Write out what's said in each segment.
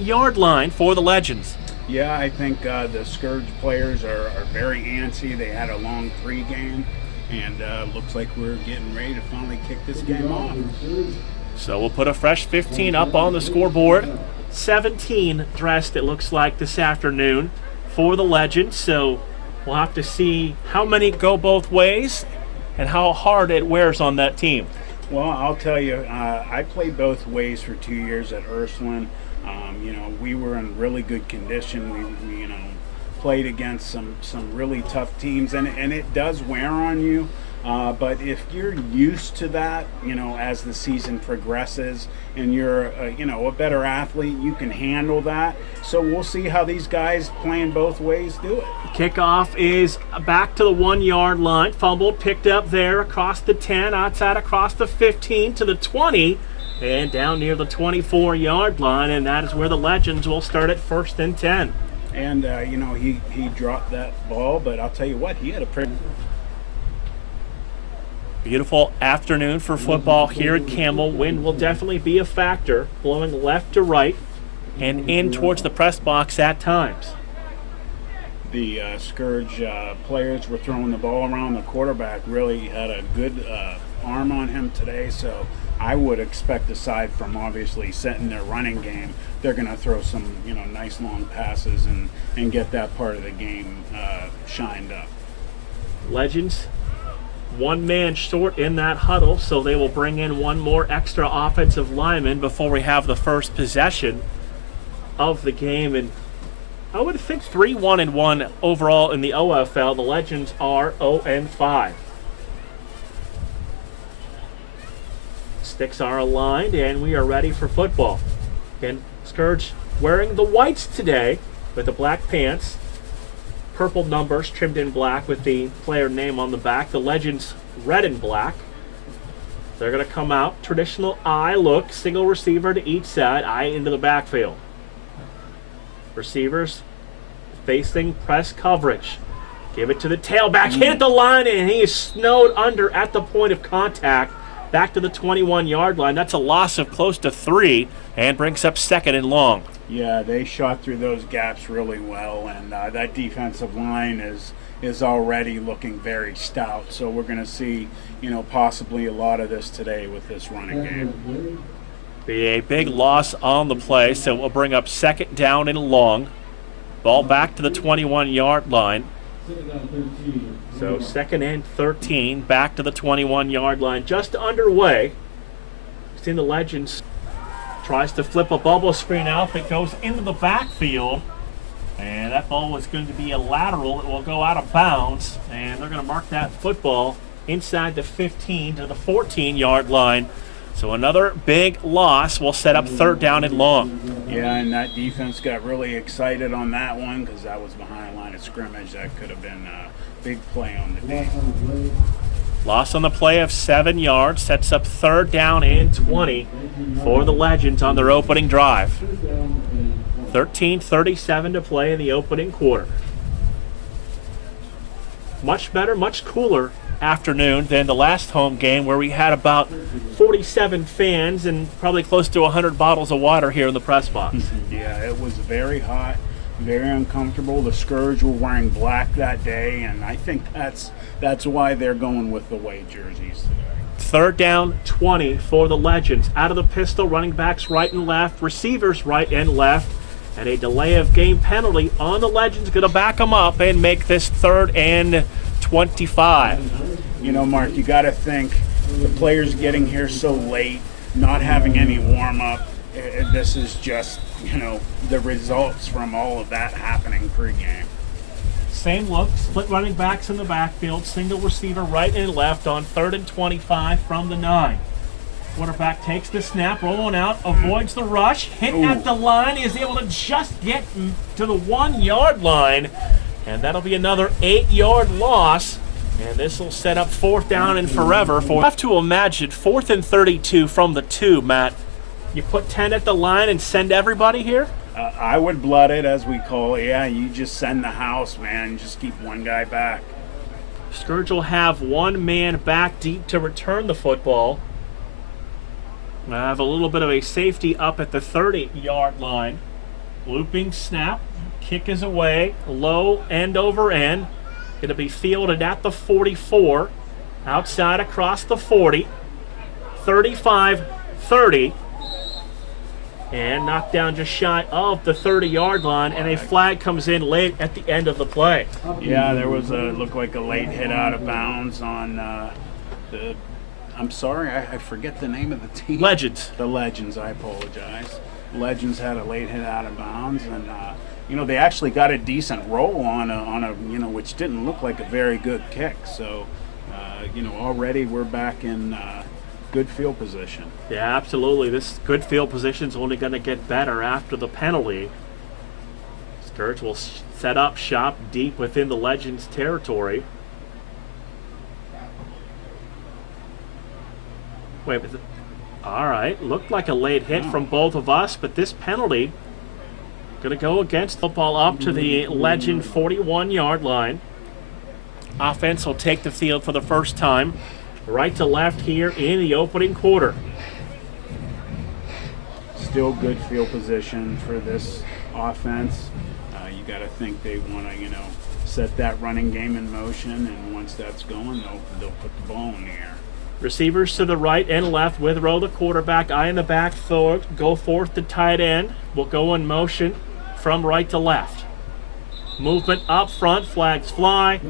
8-yard line for the Legends. Yeah, I think the Scourge players are very antsy. They had a long pregame, and looks like we're getting ready to finally kick this game off. So we'll put a fresh 15 up on the scoreboard. 17 dressed, it looks like, this afternoon for the Legends. So we'll have to see how many go both ways and how hard it wears on that team. Well, I'll tell you, I played both ways for 2 years at Ursuline. We were in really good condition. We played against some really tough teams, and it does wear on you. But if you're used to that, as the season progresses, and you're, a better athlete, you can handle that. So we'll see how these guys playing both ways do it. Kickoff is back to the 1-yard line. Fumbled, picked up there across the 10, outside across the 15 to the 20, and down near the 24-yard line, and that is where the Legends will start at 1st and 10. And, he dropped that ball, but I'll tell you what, he had a pretty... Beautiful afternoon for football here at Campbell. Wind will definitely be a factor, blowing left to right and in towards the press box at times. The Scourge players were throwing the ball around. The quarterback really had a good arm on him today, so I would expect, aside from obviously setting their running game, they're going to throw some nice long passes and get that part of the game shined up. Legends, one man short in that huddle, so they will bring in one more extra offensive lineman before we have the first possession of the game. And I would think 3-1-1 overall in the OFL. The Legends are 0-5. Sticks are aligned, and we are ready for football. And Scourge wearing the whites today with the black pants. Purple numbers trimmed in black with the player name on the back. The Legends red and black. They're going to come out. Traditional I look. Single receiver to each side. I into the backfield. Receivers facing press coverage. Give it to the tailback. Hit the line, and he is snowed under at the point of contact. Back to the 21-yard line. That's a loss of close to 3 and brings up 2nd and long. Yeah, they shot through those gaps really well, and that defensive line is already looking very stout. So we're going to see, possibly a lot of this today with this running game. Be a big loss on the play, so we'll bring up 2nd down and long. Ball back to the 21-yard line. So 2nd and 13, back to the 21-yard line, just underway. Seen the Legends tries to flip a bubble screen out that goes into the backfield, and that ball was going to be a lateral. It will go out of bounds, and they're going to mark that football inside the 15 to the 14-yard line. So another big loss will set up 3rd down and long. Yeah, and that defense got really excited on that one because that was behind line of scrimmage. That could have been a big play on the day. Loss on the play of 7 yards sets up 3rd down and 20 for the Legends on their opening drive. 13:37 to play in the opening quarter. Much better, much cooler afternoon than the last home game where we had about 47 fans and probably close to 100 bottles of water here in the press box. Yeah, it was very hot, very uncomfortable. The Scourge were wearing black that day, and I think that's why they're going with the white jerseys today. 3rd down, 20 for the Legends. Out of the pistol, running backs right and left, receivers right and left, and a delay of game penalty on the Legends. Going to back them up and make this 3rd and 25. Mark, you got to think the players getting here so late, not having any warm-up, this is just, the results from all of that happening pregame. Same look, split running backs in the backfield, single receiver right and left on 3rd and 25 from the 9. Quarterback takes the snap, rolling out, avoids the rush, hit at the line, is able to just get to the 1-yard line, and that'll be another 8-yard loss. And this will set up 4th down and forever. I have to imagine 4th and 32 from the 2, Matt. You put 10 at the line and send everybody here? I would blood it, as we call it. Yeah, you just send the house, man. Just keep one guy back. Scourge will have one man back deep to return the football. I have a little bit of a safety up at the 30-yard line. Looping snap. Kick is away. Low, end over end. Going to be fielded at the 44. Outside across the 40. 35-30. And knocked down just shy of the 30-yard line, and a flag comes in late at the end of the play. Yeah, there was looked like a late hit out of bounds on the. I'm sorry, I forget the name of the team. Legends. The Legends. I apologize. Legends had a late hit out of bounds, and they actually got a decent roll on a which didn't look like a very good kick. So already we're back in good field position. Yeah, absolutely. This good field position is only going to get better after the penalty. Scourge will set up shop deep within the Legends territory. Wait, all right. Looked like a late hit from both of us, but this penalty going to go against the ball up to the Legend 41-yard line. Offense will take the field for the first time. Right to left here in the opening quarter. Still good field position for this offense. You got to think they want to, set that running game in motion, and once that's going, they'll put the ball in the air. Receivers to the right and left. Withrow, the quarterback, eye in the back, go forth to tight end. Will go in motion from right to left. Movement up front, flags fly,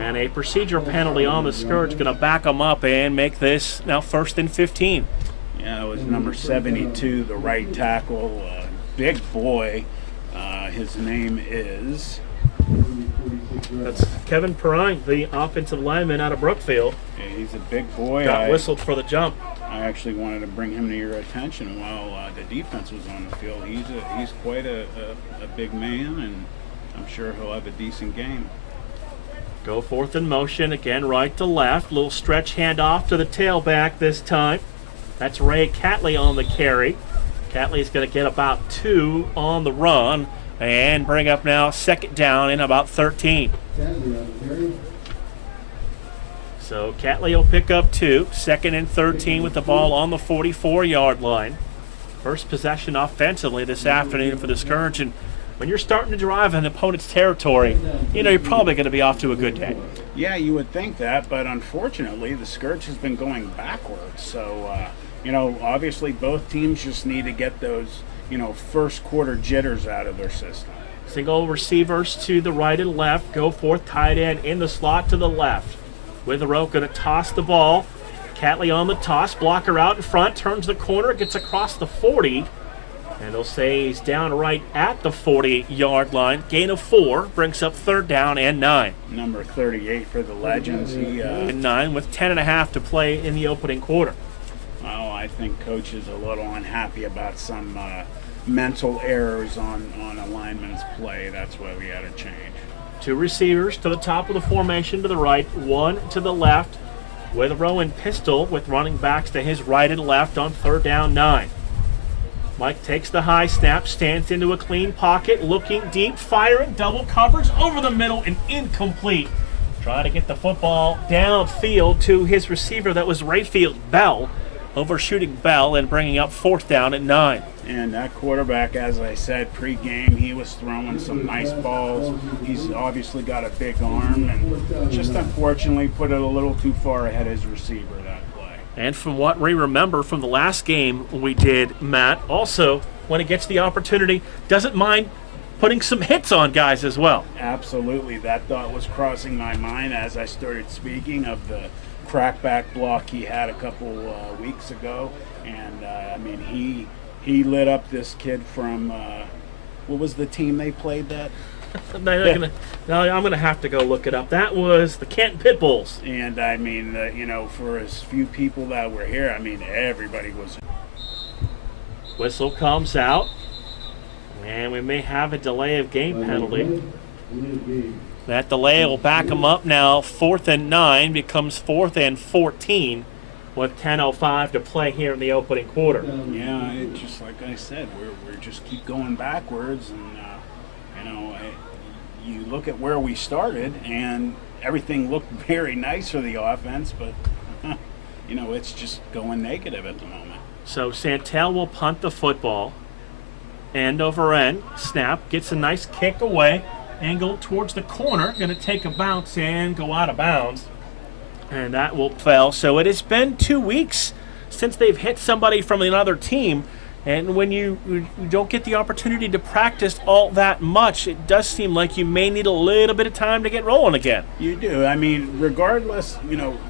and a procedure penalty on the Scourge. Going to back them up and make this now 1st and 15. Yeah, it was number 72, the right tackle, big boy. His name is... That's Kevin Perrine, the offensive lineman out of Brookfield. Yeah, he's a big boy. Got whistled for the jump. I actually wanted to bring him to your attention while the defense was on the field. He's quite a big man, and I'm sure he'll have a decent game. Go forth in motion, again right to left. Little stretch handoff to the tailback this time. That's Ray Catley on the carry. Catley's going to get about 2 on the run and bring up now 2nd down in about 13. So Catley will pick up 2, 2nd and 13 with the ball on the 44-yard line. First possession offensively this afternoon for the Scourge, and when you're starting to drive an opponent's territory, you're probably going to be off to a good day. Yeah, you would think that, but unfortunately, the Scourge has been going backwards. So, obviously both teams just need to get those, first quarter jitters out of their system. Single receivers to the right and left. Go forth, tight end in the slot to the left. Withrow going to toss the ball. Catley on the toss, blocker out in front, turns the corner, gets across the 40. And they'll say he's down right at the 40-yard line. Gain of 4 brings up 3rd down and 9. Number 38 for the Legends. And 9 with 10.5 to play in the opening quarter. Well, I think coach is a little unhappy about some mental errors on a lineman's play. That's why we had to change. 2 receivers to the top of the formation to the right, 1 to the left. Withrow and pistol with running backs to his right and left on 3rd down 9. Mike takes the high snap, stands into a clean pocket, looking deep, firing, double coverage over the middle and incomplete. Trying to get the football downfield to his receiver. That was Rayfield Bell, overshooting Bell and bringing up 4th down at 9. And that quarterback, as I said, pre-game, he was throwing some nice balls. He's obviously got a big arm and just unfortunately put it a little too far ahead of his receiver that play. And from what we remember from the last game we did, Matt, also, when he gets the opportunity, doesn't mind putting some hits on guys as well. Absolutely. That thought was crossing my mind as I started speaking of the crackback block he had a couple weeks ago. And, he lit up this kid from, what was the team they played that? I'm going to have to go look it up. That was the Canton Pitbulls. And, for as few people that were here, everybody was. Whistle comes out. And we may have a delay of game penalty. That delay will back them up now. 4th and 9 becomes 4th and 14 with 10:05 to play here in the opening quarter. Yeah, it's just like I said, we're just keep going backwards, and you look at where we started, and everything looked very nice for the offense, but it's just going negative at the moment. So Santel will punt the football. End over end. Snap. Gets a nice kick away. Angled towards the corner. Going to take a bounce and go out of bounds. And that will fail. So it has been 2 weeks since they've hit somebody from another team. And when you don't get the opportunity to practice all that much, it does seem like you may need a little bit of time to get rolling again. You do. I mean, regardless,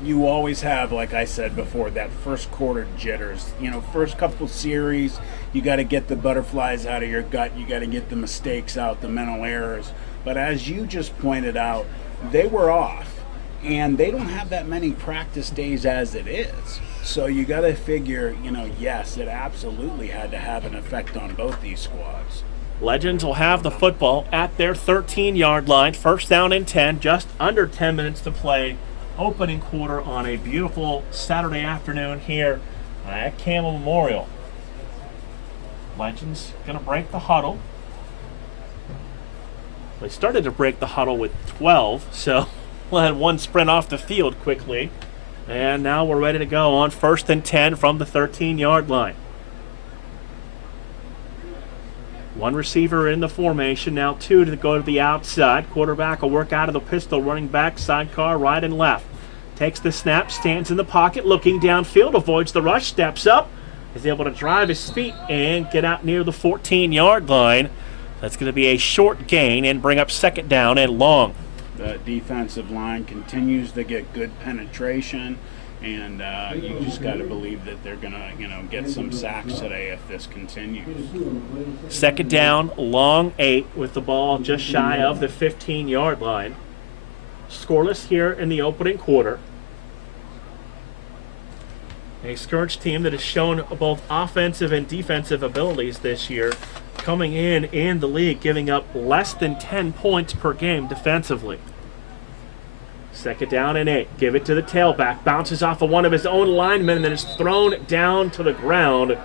you always have, like I said before, that first quarter jitters. First couple series, you got to get the butterflies out of your gut. You got to get the mistakes out, the mental errors. But as you just pointed out, they were off. And they don't have that many practice days as it is. So you got to figure, yes, it absolutely had to have an effect on both these squads. Legends will have the football at their 13-yard line. First down and 10, just under 10 minutes to play. Opening quarter on a beautiful Saturday afternoon here at Campbell Memorial. Legends going to break the huddle. They started to break the huddle with 12, so we'll have one sprint off the field quickly. And now we're ready to go on first and 10 from the 13-yard line. One receiver in the formation, now two to go to the outside. Quarterback will work out of the pistol, running back, sidecar, right and left. Takes the snap, stands in the pocket, looking downfield, avoids the rush, steps up, is able to drive his feet and get out near the 14-yard line. That's going to be a short gain and bring up second down and long. The defensive line continues to get good penetration, and you just got to believe that they're going to get some sacks today if this continues. Second down, long 8 with the ball just shy of the 15-yard line. Scoreless here in the opening quarter. A Scourge team that has shown both offensive and defensive abilities this year, coming in the league, giving up less than 10 points per game defensively. Second down and 8. Give it to the tailback. Bounces off of one of his own linemen and then is thrown down to the ground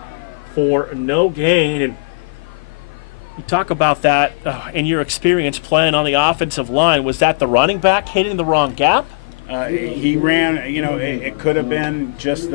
for no gain. And you talk about that in your experience playing on the offensive line. Was that the running back hitting the wrong gap? He ran, it could have been just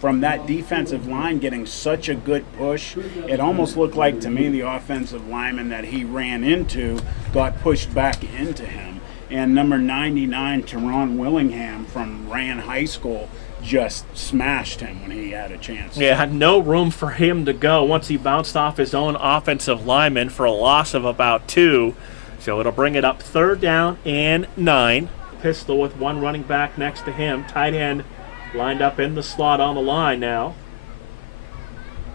from that defensive line getting such a good push. It almost looked like to me the offensive lineman that he ran into got pushed back into him. And number 99, Teron Willingham from Rand High School, just smashed him when he had a chance. Yeah, had no room for him to go once he bounced off his own offensive lineman for a loss of about 2. So it'll bring it up third down and 9. Pistol with one running back next to him. Tight end lined up in the slot on the line now.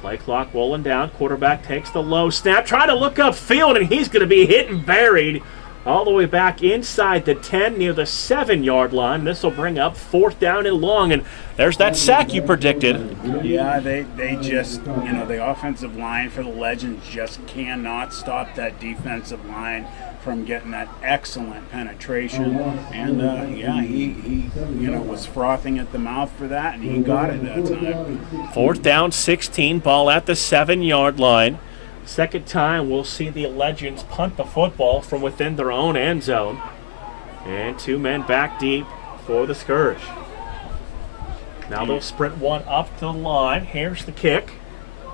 Play clock rolling down. Quarterback takes the low snap. Trying to look upfield, and he's going to be hit and buried all the way back inside the 10 near the 7-yard line. This will bring up fourth down and long, and there's that sack you predicted. Yeah, they just, the offensive line for the Legends just cannot stop that defensive line from getting that excellent penetration. And, he was frothing at the mouth for that, and he got it that time. Fourth down, 16, ball at the 7-yard line. Second time we'll see the Legends punt the football from within their own end zone. And 2 men back deep for the Scourge. Now they'll sprint one up to the line. Here's the kick.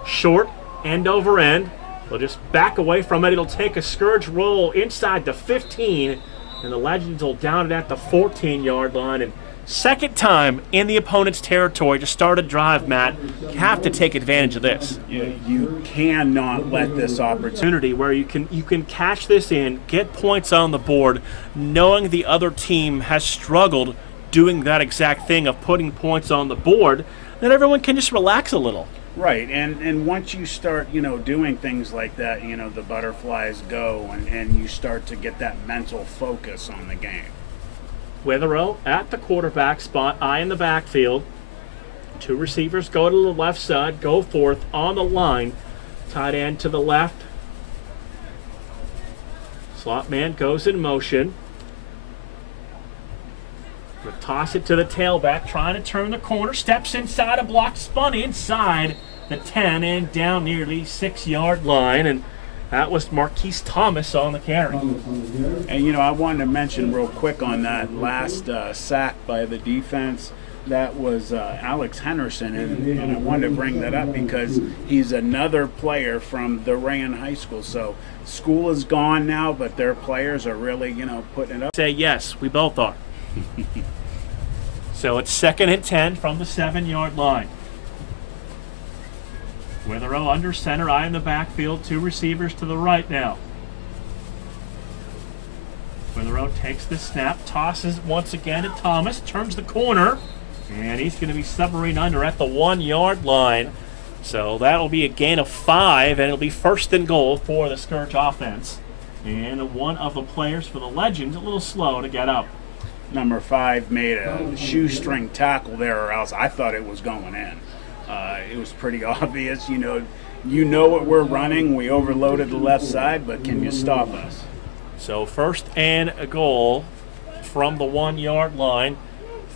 Short, end over end. They'll just back away from it. It'll take a Scourge roll inside the 15, and the Legends will down it at the 14-yard line. And second time in the opponent's territory to start a drive, Matt. You have to take advantage of this. You cannot let this opportunity Where you can catch this in, get points on the board, knowing the other team has struggled doing that exact thing of putting points on the board, then everyone can just relax a little. Right, and once you start, doing things like that, the butterflies go, and you start to get that mental focus on the game. Witherow at the quarterback spot, eye in the backfield. 2 receivers go to the left side, go forth on the line. Tight end to the left. Slot man goes in motion. We'll toss it to the tailback, trying to turn the corner. Steps inside a block, spun inside the 10 and down near the 6-yard line. And that was Marquise Thomas on the carry. And, I wanted to mention real quick on that last sack by the defense. that was Alex Henderson, and I wanted to bring that up because he's another player from the Rayan High School. So school is gone now, but their players are really, putting it up. Say yes, we both are. So it's 2nd and 10 from the 7-yard line. Witherow under center, eye in the backfield, 2 receivers to the right now. Witherow takes the snap, tosses once again to Thomas, turns the corner, and he's going to be submarine under at the 1-yard line. So that'll be a gain of 5, and it'll be 1st and goal for the Scourge offense. And one of the players for the Legends a little slow to get up. Number 5 made a shoestring tackle there, or else I thought it was going in. It was pretty obvious. You know what we're running. We overloaded the left side, but can you stop us? So 1st and a goal from the 1-yard line.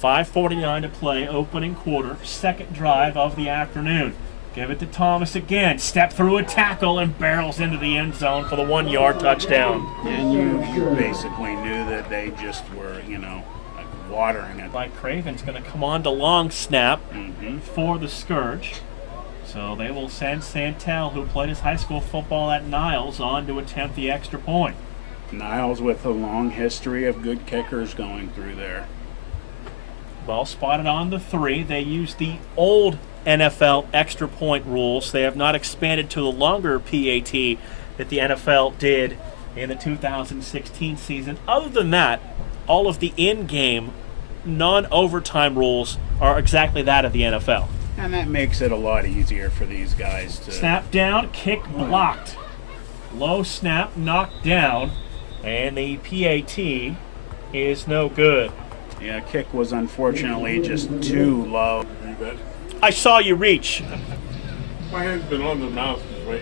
5:49 to play, opening quarter, 2nd drive of the afternoon. Give it to Thomas again. Step through a tackle and barrels into the end zone for the 1-yard touchdown. And you basically knew that they just were, like watering it. Mike Craven's going to come on to long snap for the Scourge. So they will send Santel, who played his high school football at Niles, on to attempt the extra point. Niles with a long history of good kickers going through there. Ball spotted on the 3. They use the old NFL extra point rules. They have not expanded to the longer PAT that the NFL did in the 2016 season. Other than that, all of the in-game non-overtime rules are exactly that of the NFL. And that makes it a lot easier for these guys to... Snap down, kick blocked. Low snap, knocked down, and the PAT is no good. Yeah, kick was unfortunately just too low. I saw you reach. My hand's been on the mouse, right?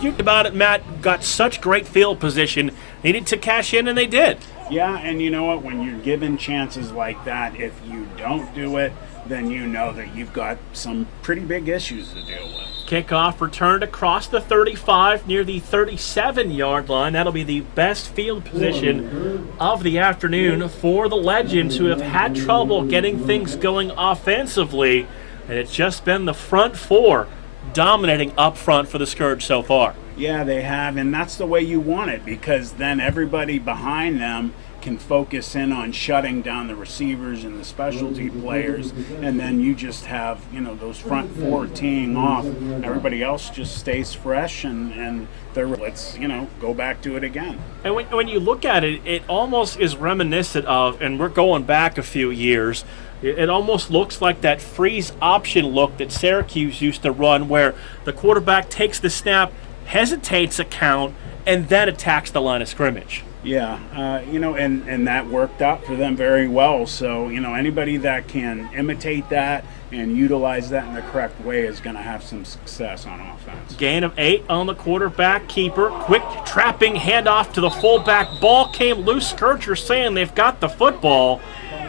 You about it, Matt. Got such great field position. Needed to cash in, and they did. Yeah, and you know what? When you're given chances like that, if you don't do it, then you know that you've got some pretty big issues to deal with. Kickoff returned across the 35 near the 37-yard line. That'll be the best field position of the afternoon for the Legends, who have had trouble getting things going offensively. And it's just been the front 4 dominating up front for the Scourge so far. Yeah, they have, and that's the way you want it, because then everybody behind them can focus in on shutting down the receivers and the specialty players, and then you just have, those front 4 teeing off. Everybody else just stays fresh, and let's, go back to it again. And when you look at it, it almost is reminiscent of, and we're going back a few years, it almost looks like that freeze option look that Syracuse used to run, where the quarterback takes the snap, hesitates a count, and then attacks the line of scrimmage. Yeah, and that worked out for them very well. So, anybody that can imitate that and utilize that in the correct way is going to have some success on offense. Gain of 8 on the quarterback keeper. Quick trapping handoff to the fullback. Ball came loose. Scourge are saying they've got the football.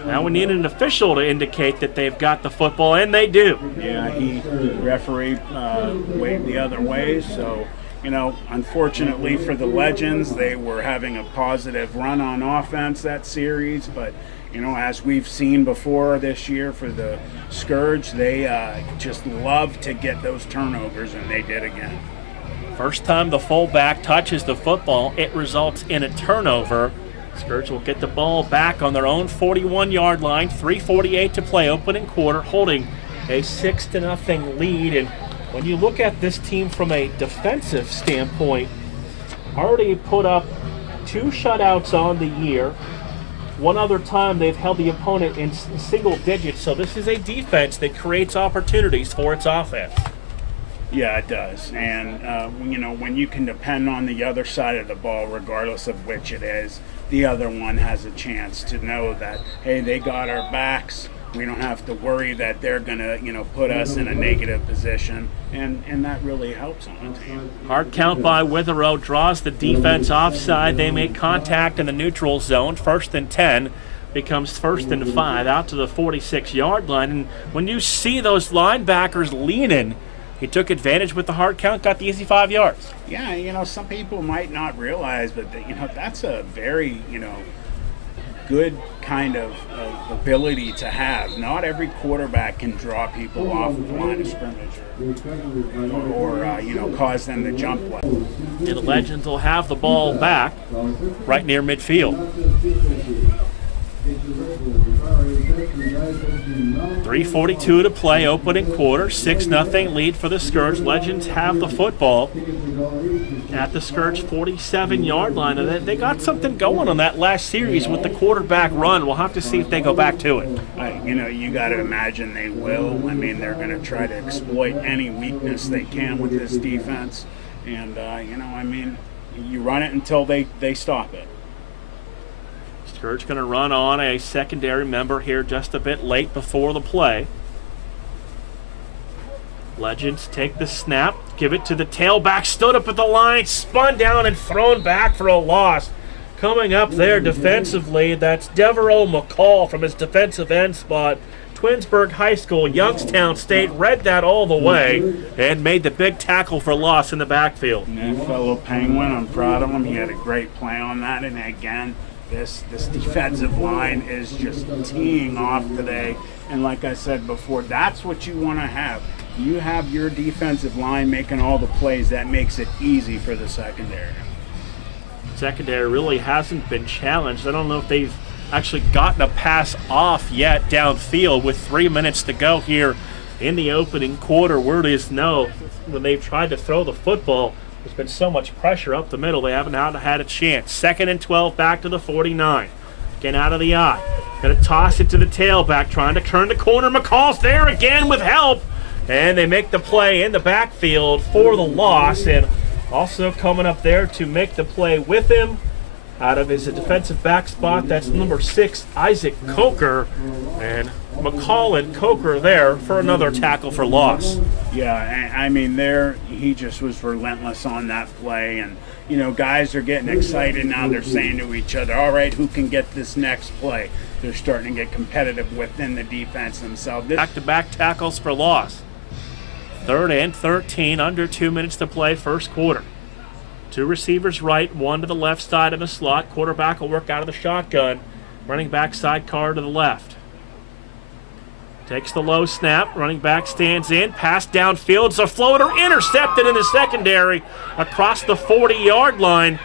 Now we need an official to indicate that they've got the football, and they do. Yeah, referee waved the other way, so... unfortunately for the Legends, they were having a positive run on offense that series, but, as we've seen before this year for the Scourge, they just love to get those turnovers, and they did again. First time the fullback touches the football, it results in a turnover. Scourge will get the ball back on their own 41-yard line, 3:48 to play, opening quarter, holding a 6-0 lead, and when you look at this team from a defensive standpoint, already put up 2 shutouts on the year. One other time they've held the opponent in single digits, so this is a defense that creates opportunities for its offense. Yeah, it does. And, when you can depend on the other side of the ball, regardless of which it is, the other one has a chance to know that, hey, they got our backs. We don't have to worry that they're going to, put us in a negative position, and that really helps on the team. Hard count by Witherow draws the defense offside. They make contact in the neutral zone. 1st and 10 becomes 1st and 5 out to the 46-yard line. And when you see those linebackers leaning, he took advantage with the hard count, got the easy 5 yards. Yeah, some people might not realize, but, that's a very, good kind of ability to have. Not every quarterback can draw people off of the line of scrimmage or cause them to jump left. And the Legends will have the ball back right near midfield. 3:42 to play, opening quarter, 6-0 lead for the Scourge. Legends have the football at the Scourge 47-yard line. And they got something going on that last series with the quarterback run. We'll have to see if they go back to it. You got to imagine they will. I mean, they're going to try to exploit any weakness they can with this defense. And, you run it until they stop it. Scourge going to run on a secondary member here just a bit late before the play. Legends take the snap, give it to the tailback, stood up at the line, spun down and thrown back for a loss. Coming up there defensively, that's Devereaux McCall from his defensive end spot. Twinsburg High School, Youngstown State read that all the way and made the big tackle for loss in the backfield. And that fellow Penguin, I'm proud of him. He had a great play on that, and again, This defensive line is just teeing off today. And like I said before, that's what you want to have. You have your defensive line making all the plays. That makes it easy for the secondary. Secondary really hasn't been challenged. I don't know if they've actually gotten a pass off yet downfield with 3 minutes to go here in the opening quarter. Word is no. When they've tried to throw the football, there's been so much pressure up the middle, they haven't had a chance. 2nd and 12, back to the 49. Again, out of the eye. Going to toss it to the tailback, trying to turn the corner. McCall's there again with help. And they make the play in the backfield for the loss. And also coming up there to make the play with him out of his defensive back spot, that's number 6, Isaac Coker. And McCall and Coker there for another tackle for loss. Yeah, I mean, he just was relentless on that play. And, guys are getting excited now. They're saying to each other, all right, who can get this next play? They're starting to get competitive within the defense themselves. Back-to-back tackles for loss. 3rd and 13, under 2 minutes to play, first quarter. 2 receivers right, 1 to the left side of the slot. Quarterback will work out of the shotgun. Running back sidecar to the left. Takes the low snap. Running back stands in. Pass downfield. It's a floater intercepted in the secondary across the 40-yard line.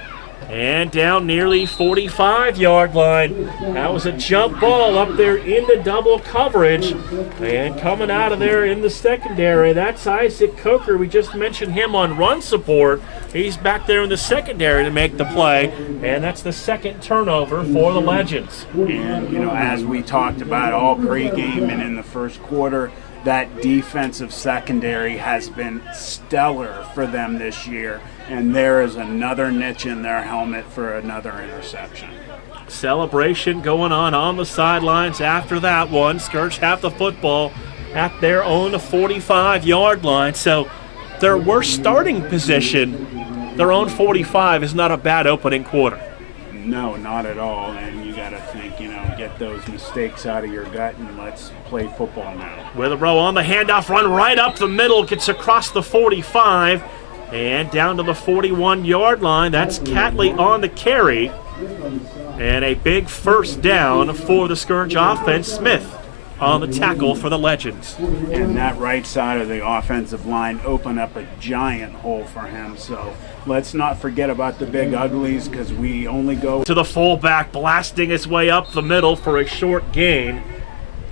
And down nearly 45-yard line. That was a jump ball up there in the double coverage. And coming out of there in the secondary, that's Isaac Coker. We just mentioned him on run support. He's back there in the secondary to make the play. And that's the second turnover for the Legends. And, as we talked about all pregame and in the first quarter, that defensive secondary has been stellar for them this year. And there is another niche in their helmet for another interception. Celebration going on the sidelines after that one. Scourge have the football at their own 45-yard line. So their worst starting position, their own 45, is not a bad opening quarter. No, not at all. And you got to think, get those mistakes out of your gut and let's play football now. Witherell on the handoff, run right up the middle, gets across the 45. And down to the 41-yard line. That's Catley on the carry. And a big first down for the Scourge offense. Smith on the tackle for the Legends. And that right side of the offensive line opened up a giant hole for him. So let's not forget about the big uglies, because we only go to the fullback, blasting his way up the middle for a short gain.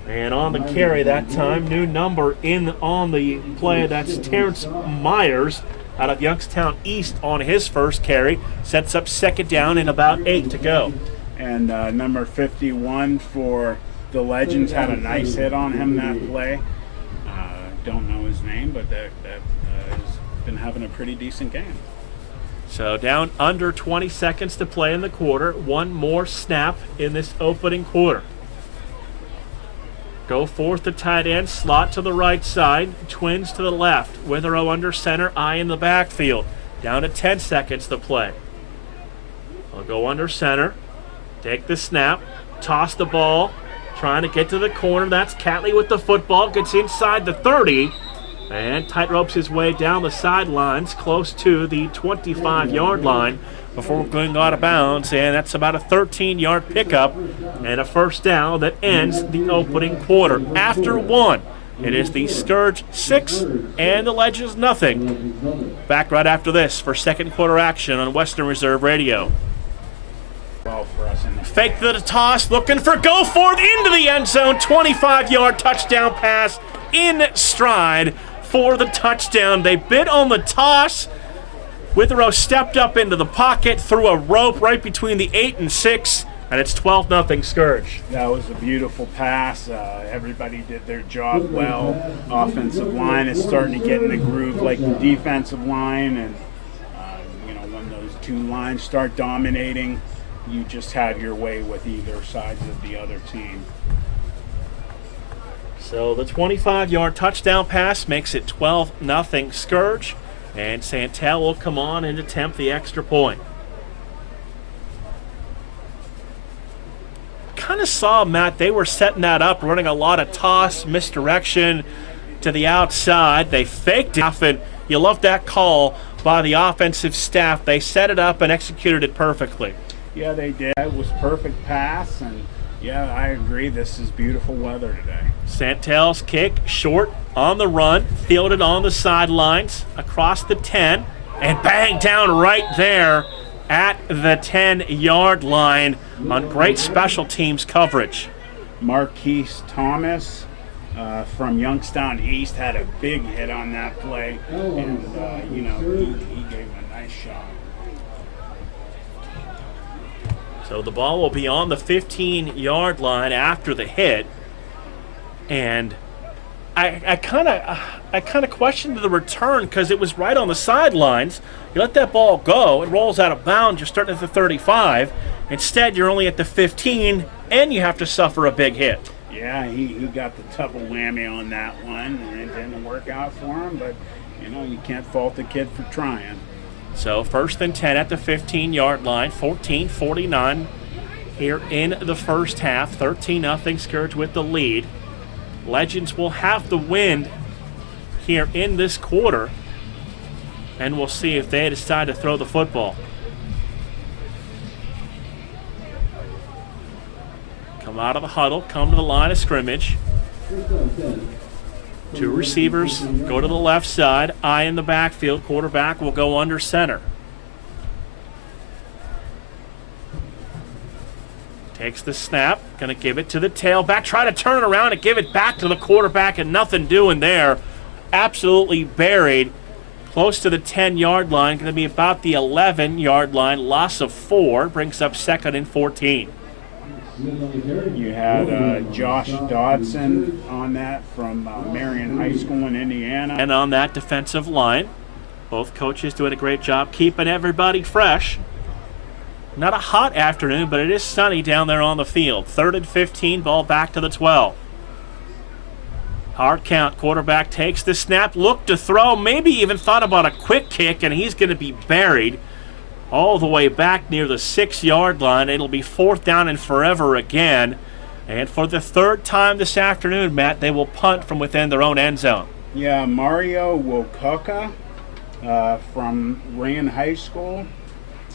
And on the carry that time, new number in on the play. That's Terrence Myers out of Youngstown East on his first carry. Sets up 2nd down and about 8 to go. And number 51 for the Legends had a nice hit on him that play. Don't know his name, but that has been having a pretty decent game. So down under 20 seconds to play in the quarter. One more snap in this opening quarter. Go forth the tight end, slot to the right side, Twins to the left. Witherell under center, eye in the backfield. Down to 10 seconds to play. I'll go under center, take the snap, toss the ball, trying to get to the corner. That's Catley with the football, gets inside the 30, And tightropes his way down the sidelines close to the 25-yard line before going out of bounds. And that's about a 13-yard pickup and a first down that ends the opening quarter. After one, it is the Scourge 6 and the Legends nothing. Back right after this for second quarter action on Western Reserve Radio. Well for us in the Fake the toss, looking for go forth into the end zone. 25-yard touchdown pass in stride for the touchdown. They bid on the toss. Withrow stepped up into the pocket, threw a rope right between the 8 and 6, and it's 12-0 Scourge. That was a beautiful pass. Everybody did their job well. Offensive line is starting to get in the groove like the defensive line, and when those two lines start dominating, you just have your way with either sides of the other team. So the 25-yard touchdown pass makes it 12-0 Scourge, and Santel will come on and attempt the extra point. Kind of saw, Matt, they were setting that up, running a lot of toss, misdirection to the outside. They faked it, and you love that call by the offensive staff. They set it up and executed it perfectly. Yeah, they did. It was perfect pass, and yeah, I agree. This is beautiful weather today. Santel's kick short on the run, fielded on the sidelines across the 10, and bang down right there at the 10-yard line on great special teams coverage. Marquise Thomas from Youngstown East had a big hit on that play, and he gave a nice shot. So the ball will be on the 15-yard line after the hit, and I kind of questioned the return because it was right on the sidelines. You let that ball go, it rolls out of bounds. You're starting at the 35. Instead, you're only at the 15, and you have to suffer a big hit. Yeah, he got the double whammy on that one, and it didn't work out for him. But you can't fault the kid for trying. So first and 10 at the 15-yard line, 14-49 here in the first half. 13-0 Scourge with the lead. Legends will have the wind here in this quarter, and we'll see if they decide to throw the football. Come out of the huddle, come to the line of scrimmage. Two receivers go to the left side, eye in the backfield. Quarterback will go under center. Takes the snap, going to give it to the tailback. Try to turn it around and give it back to the quarterback, and nothing doing there. Absolutely buried close to the 10-yard line. Going to be about the 11-yard line. Loss of 4 brings up second and 14. You had Josh Dodson on that from Marion High School in Indiana. And on that defensive line, both coaches doing a great job keeping everybody fresh. Not a hot afternoon, but it is sunny down there on the field. 3rd and 15, ball back to the 12. Hard count, quarterback takes the snap, looked to throw, maybe even thought about a quick kick, and he's going to be buried all the way back near the 6-yard line. It'll be 4th down and forever again. And for the 3rd time this afternoon, Matt, they will punt from within their own end zone. Yeah, Mario Wokoka from Rand High School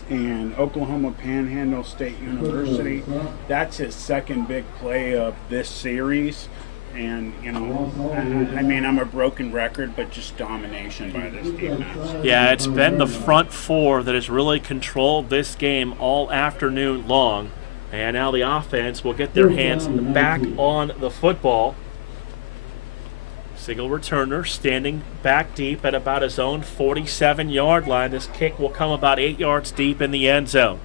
and Oklahoma Panhandle State University. That's his second big play of this series. And, I'm a broken record, but just domination by this defense. Yeah, it's been the front four that has really controlled this game all afternoon long. And now the offense will get their hands back on the football. Single returner standing back deep at about his own 47-yard line. This kick will come about 8 yards deep in the end zone.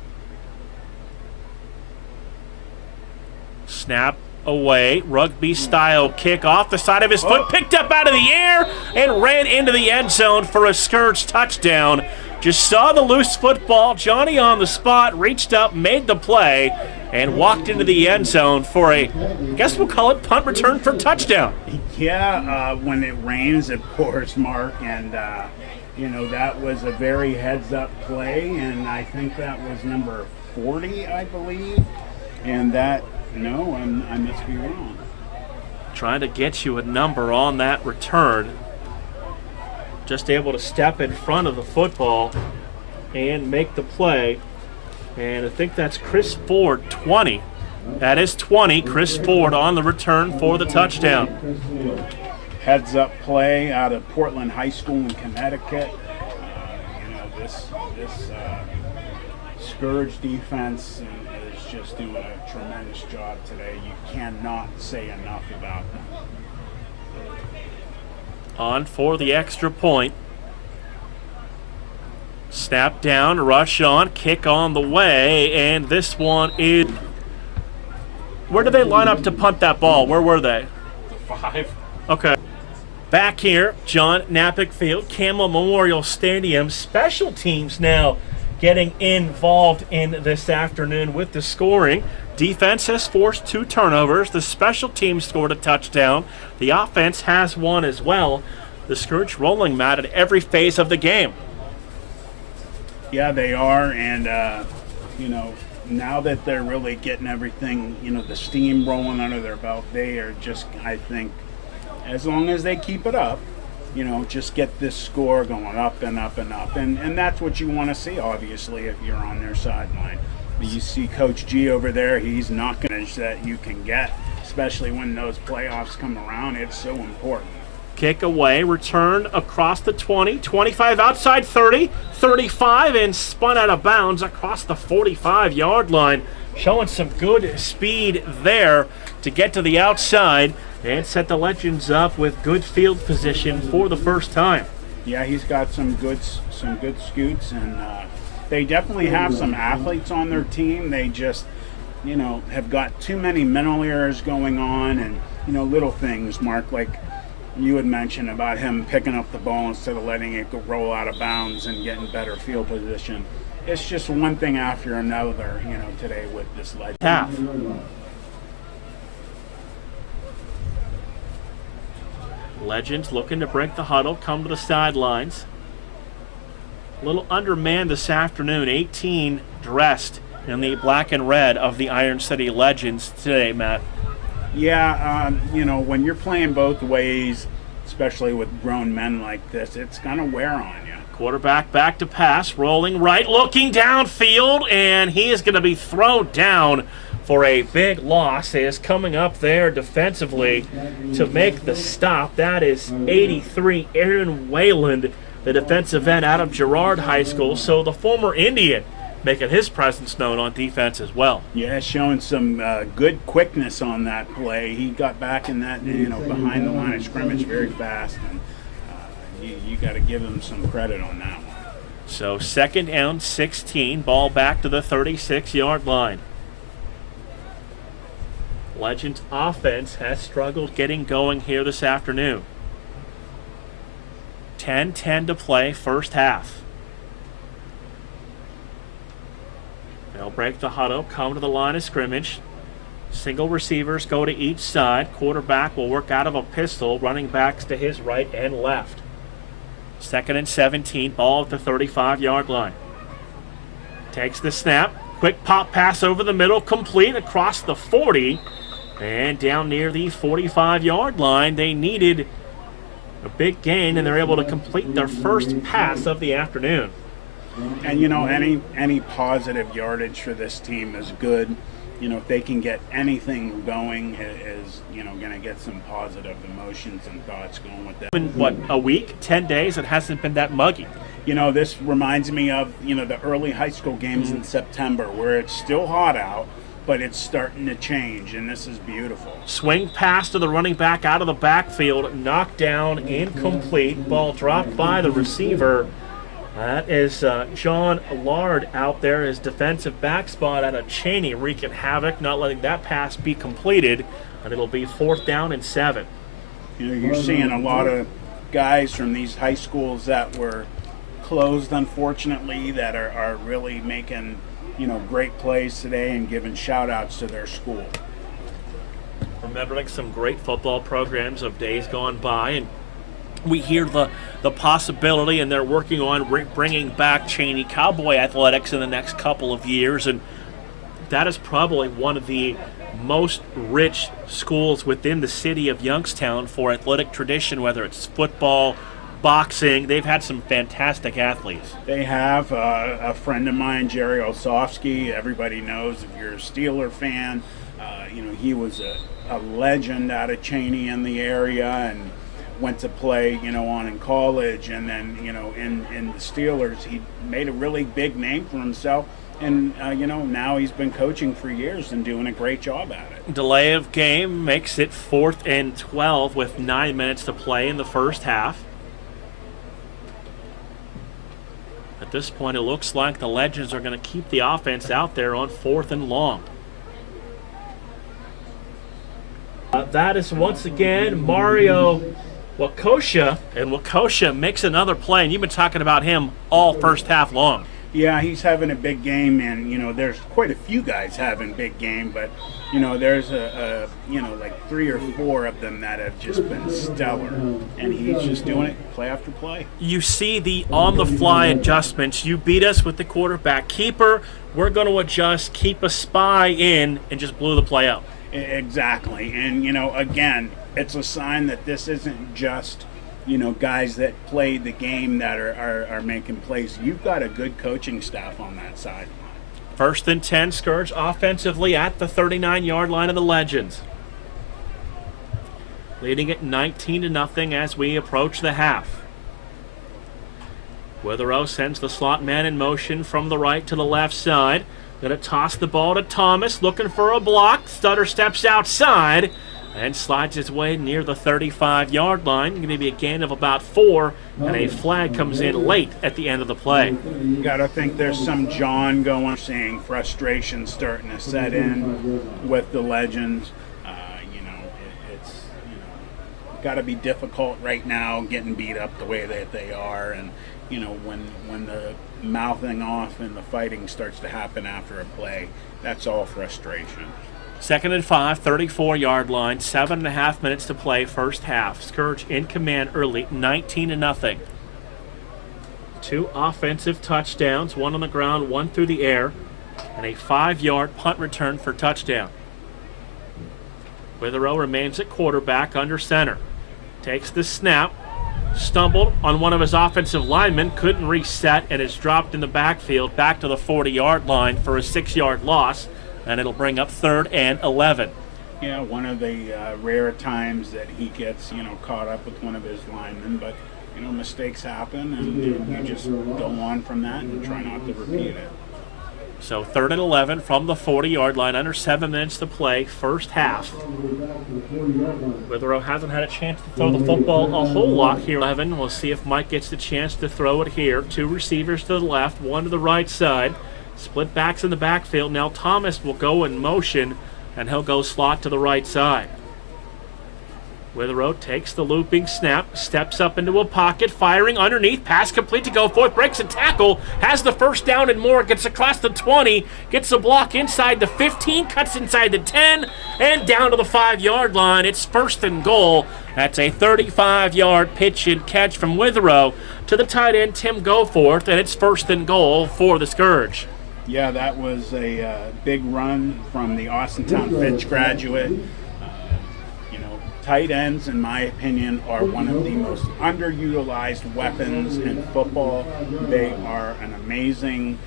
Snap away, rugby-style kick off the side of his foot, picked up out of the air and ran into the end zone for a Scourge touchdown. Just saw the loose football. Johnny on the spot, reached up, made the play, and walked into the end zone for a, I guess we'll call it punt return for touchdown. Yeah, when it rains, it pours, Mark, and that was a very heads-up play, and I think that was number 40, I believe, and that. No, I must be wrong. Trying to get you a number on that return. just able to step in front of the football and make the play. And I think that's Chris Ford, 20. That is 20. Chris Ford on the return for the touchdown. Heads up play out of Portland High School in Connecticut. This Scourge defense is just doing a tremendous job today. You cannot say enough about them. On for the extra point. Snap down, rush on, kick on the way, and this one is... Where did they line up to punt that ball? Where were they? 5. Okay. Back here, John Knappich Field, Campbell Memorial Stadium. Special teams now getting involved in this afternoon with the scoring. Defense has forced 2 turnovers. The special teams scored a touchdown. The offense has one as well. The Scourge rolling, Matt, at every phase of the game. Yeah, they are, and now that they're really getting everything, the steam rolling under their belt, they are just, I think, as long as they keep it up, just get this score going up and up and up. And that's what you want to see, obviously, if you're on their sideline. You see Coach G over there, he's not going to that you can get, especially when those playoffs come around. It's so important. Kick away, return across the 20, 25 outside 30, 35, and spun out of bounds across the 45-yard line. Showing some good speed there to get to the outside and set the Legends up with good field position for the first time. Yeah, he's got some good scoots, and they definitely have some athletes on their team. They just, have got too many mental errors going on, and little things, Mark, like you had mentioned about him picking up the ball instead of letting it go roll out of bounds and getting better field position. It's just one thing after another, today with this Legend. Half. Legends looking to break the huddle, come to the sidelines. A little undermanned this afternoon. 18 dressed in the black and red of the Iron City Legends today, Matt. Yeah, when you're playing both ways, especially with grown men like this, it's going to wear on you. Quarterback back to pass, rolling right, looking downfield, and he is going to be thrown down for a big loss. He is coming up there defensively to make the stop. That is 83, Aaron Wayland, the defensive end out of Girard High School. So the former Indian making his presence known on defense as well. Yeah, showing some good quickness on that play. He got back in that, behind the line of scrimmage very fast, and you got to give him some credit on that one. So 2nd down, 16, ball back to the 36-yard line. Legends offense has struggled getting going here this afternoon. 10-10 to play, first half. They'll break the huddle, come to the line of scrimmage. Single receivers go to each side. Quarterback will work out of a pistol, running backs to his right and left. 2nd and 17, ball at the 35-yard line. Takes the snap. Quick pop pass over the middle, complete across the 40. And down near the 45-yard line, they needed a big gain, and they're able to complete their first pass of the afternoon. And any positive yardage for this team is good. If they can get anything going, is going to get some positive emotions and thoughts going with that. In what, a week, 10 days? It hasn't been that muggy. This reminds me of the early high school games in September, where it's still hot out, but it's starting to change, and this is beautiful. Swing pass to the running back out of the backfield, knocked down, incomplete. Ball dropped by the receiver. That is John Lard out there, his defensive back spot out of Cheney, wreaking havoc, not letting that pass be completed, and it'll be 4th down and 7. You're seeing a lot of guys from these high schools that were closed, unfortunately, that are really making great plays today and giving shout-outs to their school. Remembering some great football programs of days gone by, and we hear the possibility, and they're working on bringing back Cheney Cowboy athletics in the next couple of years, and that is probably one of the most rich schools within the city of Youngstown for athletic tradition, whether it's football, boxing. They've had some fantastic athletes. They have a friend of mine, Jerry Osofsky. Everybody knows if you're a Steeler fan. He was a legend out of Cheney in the area and went to play, on in college. And then, in the Steelers, he made a really big name for himself. And, now he's been coaching for years and doing a great job at it. Delay of game makes it 4th and 12 with 9 minutes to play in the first half. At this point, it looks like the Legends are going to keep the offense out there on 4th and long. That is once again Mario Wakosha, and Wakosha makes another play, and you've been talking about him all first half long. Yeah, he's having a big game, and there's quite a few guys having big game, but there's like 3 or 4 of them that have just been stellar, and he's just doing it play after play. You see the on-the-fly adjustments. You beat us with the quarterback keeper. We're going to adjust, keep a spy in, and just blew the play out. Exactly, and again, it's a sign that this isn't just guys that play the game that are making plays. You've got a good coaching staff on that side. 1st and 10, Scourge offensively at the 39-yard line of the Legends. Leading it 19-0 as we approach the half. Witherow sends the slot man in motion from the right to the left side. Going to toss the ball to Thomas, looking for a block. Stutter steps outside and slides his way near the 35-yard line. Going to be a gain of about 4, and a flag comes in late at the end of the play. You got to think there's some John going, seeing frustration starting to set in with the Legends. It's got to be difficult right now, getting beat up the way that they are, and when the mouthing off and the fighting starts to happen after a play, that's all frustration. 2nd and 5, 34-yard line, 7.5 minutes to play, first half. Scourge in command early, 19-0. 2 offensive touchdowns, 1 on the ground, 1 through the air, and a 5-yard punt return for touchdown. Witherow remains at quarterback under center. Takes the snap, stumbled on one of his offensive linemen, couldn't reset, and is dropped in the backfield back to the 40-yard line for a 6-yard loss, and it'll bring up 3rd and 11. Yeah, one of the rare times that he gets, caught up with one of his linemen, but, mistakes happen, and you just go on from that and try not to repeat it. So 3rd and 11 from the 40-yard line, under 7 minutes to play, first half. Witherow hasn't had a chance to throw the football a whole lot here. 11. We'll see if Mike gets the chance to throw it here. 2 receivers to the left, 1 to the right side. Split backs in the backfield. Now Thomas will go in motion, and he'll go slot to the right side. Witherow takes the looping snap, steps up into a pocket, firing underneath, pass complete to go forth, breaks a tackle, has the first down and more, gets across the 20, gets a block inside the 15, cuts inside the 10, and down to the 5-yard line. It's 1st and goal. That's a 35-yard pitch and catch from Witherow to the tight end, Tim Goforth, and it's 1st and goal for the Scourge. Yeah, that was a big run from the Austintown Fitch graduate. Tight ends, in my opinion, are one of the most underutilized weapons in football. They are an amazing,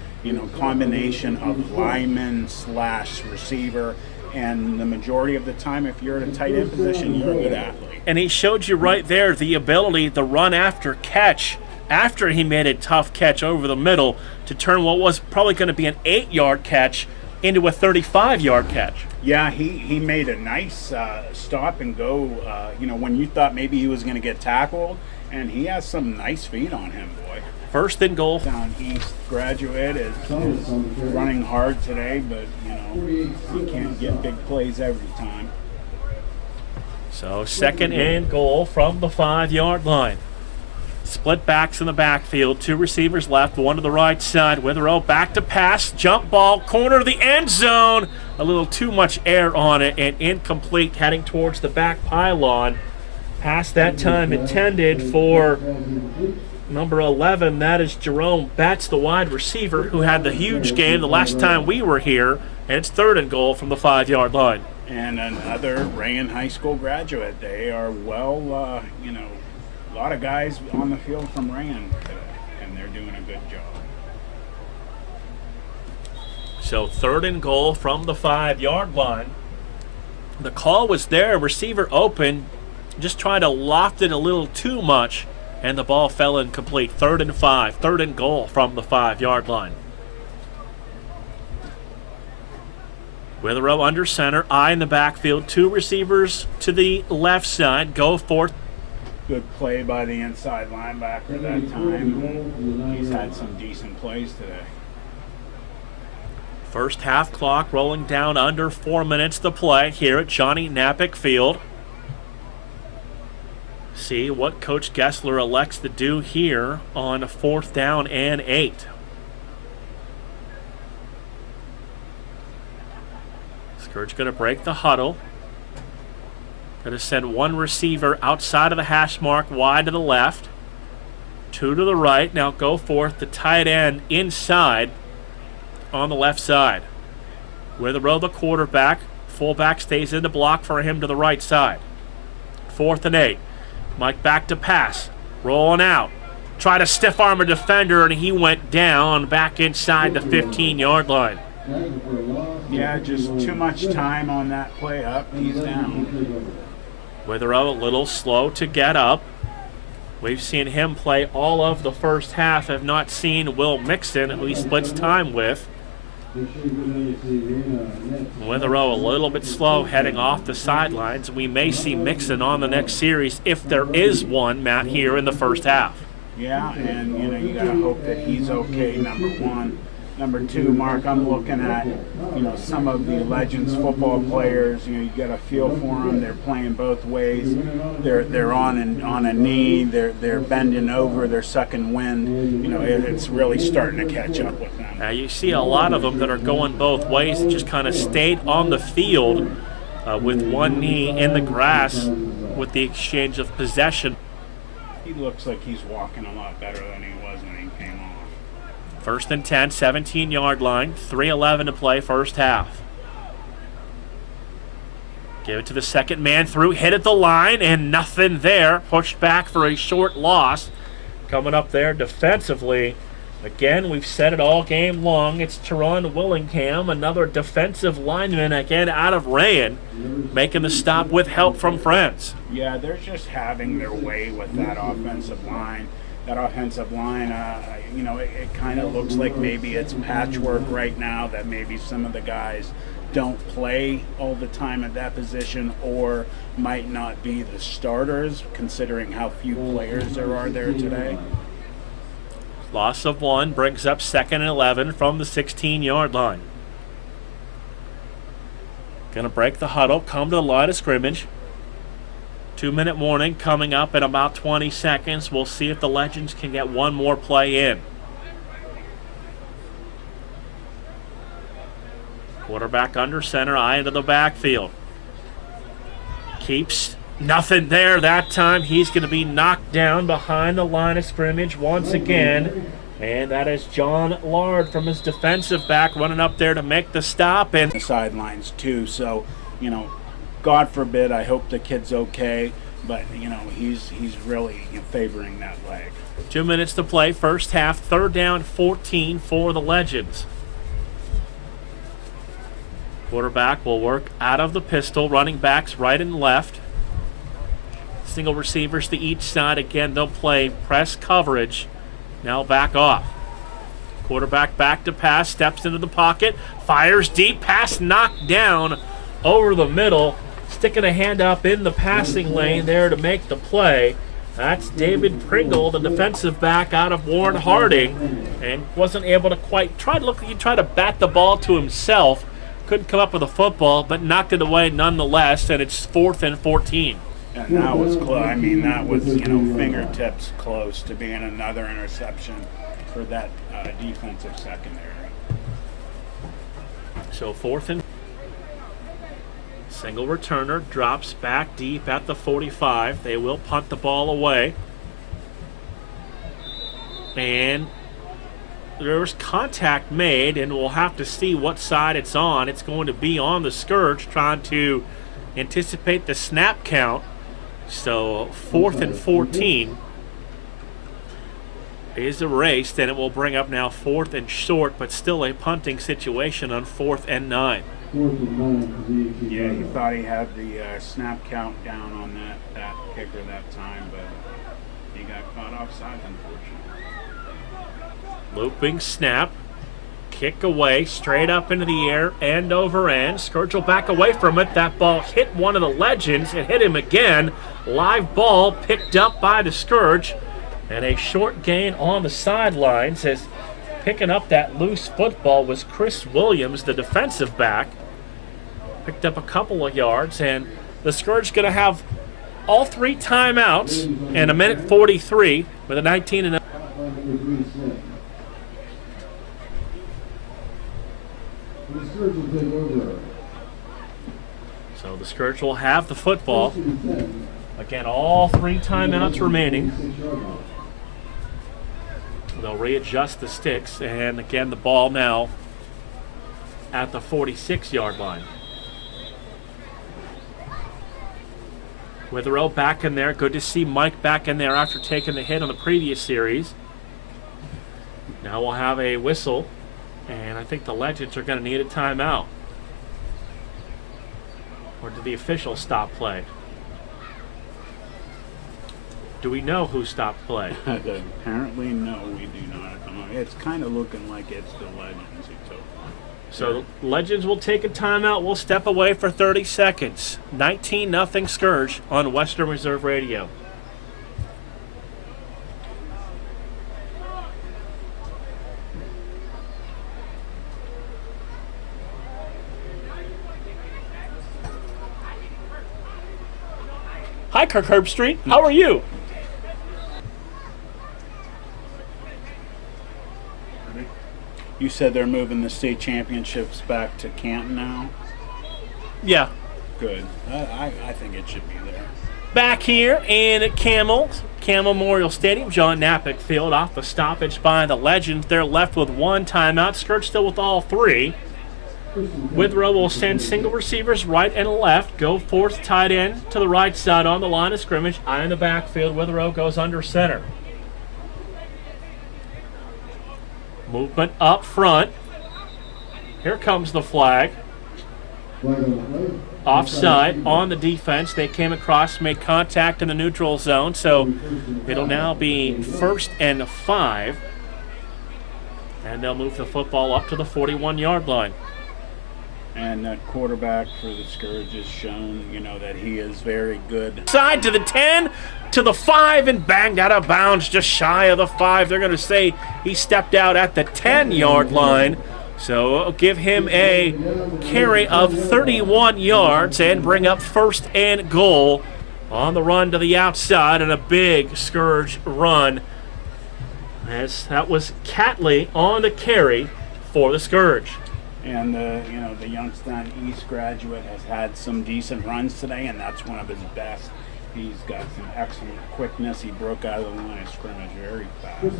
combination of lineman / receiver. And the majority of the time, if you're at a tight end position, you're a good athlete. And he showed you right there the ability, the run after catch, after he made a tough catch over the middle, to turn what was probably going to be an 8-yard catch into a 35-yard catch. Yeah, he made a nice stop and go, when you thought maybe he was going to get tackled, and he has some nice feet on him, boy. 1st and goal. Down East graduate is running hard today, but, you can't get big plays every time. So 2nd and goal from the 5-yard line. Split backs in the backfield, 2 receivers left, 1 to the right side. Witherow back to pass, jump ball, corner of the end zone. A little too much air on it and incomplete, heading towards the back pylon. Pass that time intended for number 11. That is Jerome Betts, the wide receiver, who had the huge game the last time we were here. And it's 3rd and goal from the 5-yard line. And another Rayen High School graduate. They are well lot of guys on the field from Rand today, and they're doing a good job. So 3rd and goal from the 5-yard line. The call was there, receiver open, just tried to loft it a little too much, and the ball fell incomplete. 3rd and 5, 3rd and goal from the 5-yard line. Witherow under center, eye in the backfield, 2 receivers to the left side, go for it. Good play by the inside linebacker that time. He's had some decent plays today. First half clock rolling down, under 4 minutes to play here at Johnny Napick Field. See what Coach Gessler elects to do here on 4th down and 8. Scourge going to break the huddle. Going to send 1 receiver outside of the hash mark, wide to the left. 2 to the right. Now go forth the tight end inside on the left side. Witherow, the quarterback. Fullback stays in the block for him to the right side. 4th and 8. Mike back to pass. Rolling out. Try to stiff arm a defender, and he went down back inside the 15-yard line. Yeah, just too much time on that play up. He's down. Witherow a little slow to get up. We've seen him play all of the first half. Have not seen Will Mixon, who he splits time with. Witherow a little bit slow heading off the sidelines. We may see Mixon on the next series if there is one, Matt, here in the first half. Yeah, and you got to hope that he's okay, number 1. Number 2, Mark, I'm looking at, some of the Legends football players. You get a feel for them. They're playing both ways. They're on a knee. They're bending over. They're sucking wind. It's really starting to catch up with them. Now you see a lot of them that are going both ways. That just kind of stayed on the field with one knee in the grass with the exchange of possession. He looks like he's walking a lot better than he was when he came off. 1st and 10, 17-yard line, 3:11 to play, first half. Give it to the second man through, hit at the line, and nothing there. Pushed back for a short loss. Coming up there defensively. Again, we've said it all game long. It's Teron Willingham, another defensive lineman, again out of Rand, making the stop with help from friends. Yeah, they're just having their way with that offensive line. That offensive line, it kind of looks like maybe it's patchwork right now, that maybe some of the guys don't play all the time at that position or might not be the starters, considering how few players there are there today. Loss of 1 brings up 2nd and 11 from the 16-yard line. Going to break the huddle, come to the line of scrimmage. 2-minute warning coming up in about 20 seconds. We'll see if the Legends can get one more play in. Quarterback under center, eye into the backfield. Keeps nothing there that time. He's going to be knocked down behind the line of scrimmage once again. And that is John Lard from his defensive back running up there to make the stop. And the sidelines too, so, God forbid, I hope the kid's okay, but, he's really favoring that leg. 2 minutes to play, first half, 3rd down, 14 for the Legends. Quarterback will work out of the pistol, running backs right and left. Single receivers to each side. Again, they'll play press coverage. Now back off. Quarterback back to pass, steps into the pocket, fires deep, pass knocked down over the middle, sticking a hand up in the passing lane there to make the play. That's David Pringle, the defensive back out of Warren Harding, and wasn't able to quite try to bat the ball to himself. Couldn't come up with a football, but knocked it away nonetheless, and it's 4th and 14. And that was close. I mean, that was, fingertips close to being another interception for that defensive secondary. So 4th and single returner drops back deep at the 45. They will punt the ball away. And there's contact made, and we'll have to see what side it's on. It's going to be on the Scourge, trying to anticipate the snap count. So 4th and 14. is erased, and it will bring up now 4th and short, but still a punting situation on 4th and 9. Yeah, he thought he had the snap count down on that kicker that time, but he got caught offside, unfortunately. Looping snap. Kick away, straight up into the air, end over end. Scourge will back away from it. That ball hit one of the legends. It hit him again. Live ball picked up by the Scourge. And a short gain on the sidelines, as picking up that loose football was Chris Williams, the defensive back. Picked up a couple of yards, and the Scourge going to have all 3 timeouts in a minute 43 with a 19-0. So the Scourge will have the football. Again, all 3 timeouts remaining. They'll readjust the sticks, and again, the ball now at the 46-yard line. Withrow back in there. Good to see Mike back in there after taking the hit on the previous series. Now we'll have a whistle, and I think the Legends are going to need a timeout. Or did the official stop play? Do we know who stopped play? Apparently, no, we do not. It's kind of looking like it's the Legends who took. So the Legends will take a timeout. We'll step away for 30 seconds. 19-0 Scourge on Western Reserve Radio. Hi, Kirk Herbstreit. How are you? You said they're moving the state championships back to Canton now? Yeah. Good. I think it should be there. Back here in Campbell Memorial Stadium, John Knappich Field, off the stoppage by the Legends. They're left with 1 timeout. Scourge still with all 3. Withrow will send single receivers right and left. Go 4th tight end to the right side on the line of scrimmage. Eye in the backfield. Withrow goes under center. Movement up front. Here comes the flag. Offside on the defense. They came across, made contact in the neutral zone, so it'll now be 1st and 5. And they'll move the football up to the 41-yard line. And that quarterback for the Scourge has shown, that he is very good. Side to the 10, to the 5, and banged out of bounds just shy of the 5. They're going to say he stepped out at the 10-yard line. So it'll give him a carry of 31 yards and bring up 1st and goal on the run to the outside, and a big Scourge run. As that was Catley on the carry for the Scourge. And the Youngstown East graduate has had some decent runs today, and that's one of his best. He's got some excellent quickness. He broke out of the line of scrimmage very fast.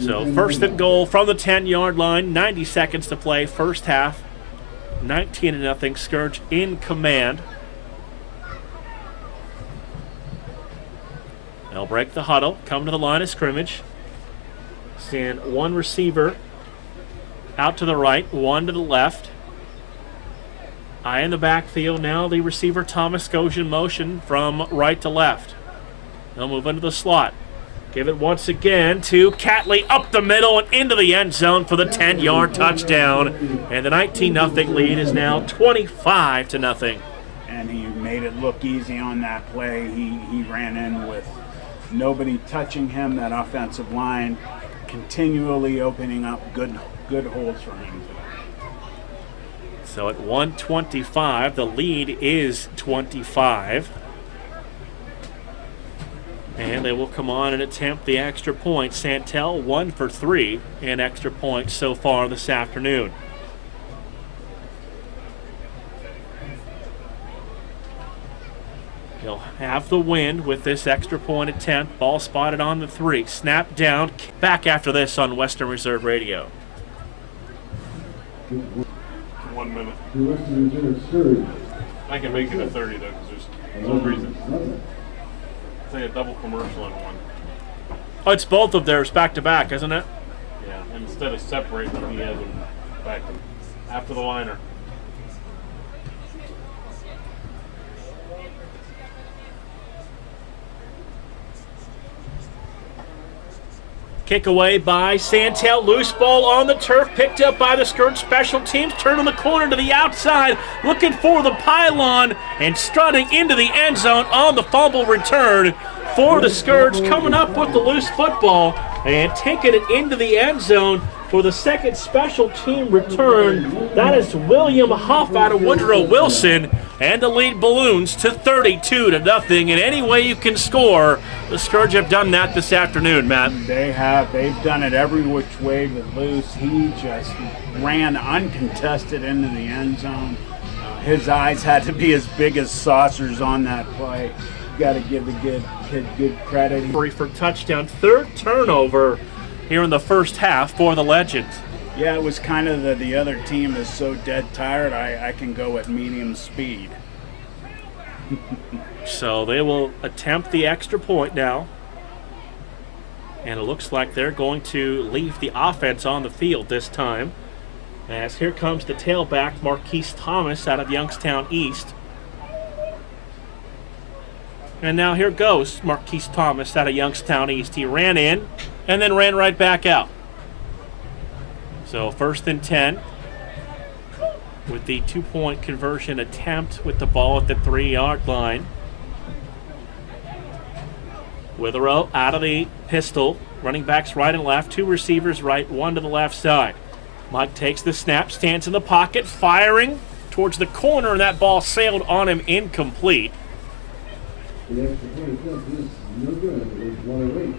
So 1st and goal from the 10-yard line. 90 seconds to play, first half. 19-0. Scourge in command. They'll break the huddle, come to the line of scrimmage. Send 1 receiver out to the right, 1 to the left. Eye in the backfield now. The receiver Thomas goes in motion from right to left. They'll move into the slot. Give it once again to Catley up the middle and into the end zone for the 10-yard touchdown. And the 19-0 lead is now 25-0. And he made it look easy on that play. He ran in with nobody touching him. That offensive line continually opening up good holes for him. So at 1:25, the lead is 25. And they will come on and attempt the extra point. Santel 1 for 3 in extra points so far this afternoon. He'll have the win with this extra point attempt. Ball spotted on the 3. Snap down. Back after this on Western Reserve Radio. 1 minute. I can make it a 30 though, because there's no reason. Say a double commercial in one. Oh, it's both of theirs back to back, isn't it? Yeah, and instead of separating them, he has them back after the liner. Kick away by Santel. Loose ball on the turf. Picked up by the Scourge special teams. Turn on the corner to the outside. Looking for the pylon and strutting into the end zone on the fumble return for the Scourge. Coming up with the loose football and taking it into the end zone for the second special team return. That is William Huff out of Woodrow Wilson. And the lead balloons to 32-0. And any way you can score, the Scourge have done that this afternoon, Matt. They have. They've done it every which way but loose. He just ran uncontested into the end zone. His eyes had to be as big as saucers on that play. You got to give the kid good credit. For touchdown, third turnover here in the first half for the Legends. Yeah, it was kind of the other team is so dead tired, I can go at medium speed. So they will attempt the extra point now. And it looks like they're going to leave the offense on the field this time. As here comes the tailback, Marquise Thomas out of Youngstown East. And now here goes Marquise Thomas out of Youngstown East. He ran in and then ran right back out. So 1st and 10 with the 2-point conversion attempt with the ball at the 3-yard line. Witherow out of the pistol. Running backs right and left. 2 receivers right, 1 to the left side. Mike takes the snap, stands in the pocket, firing towards the corner, and that ball sailed on him incomplete.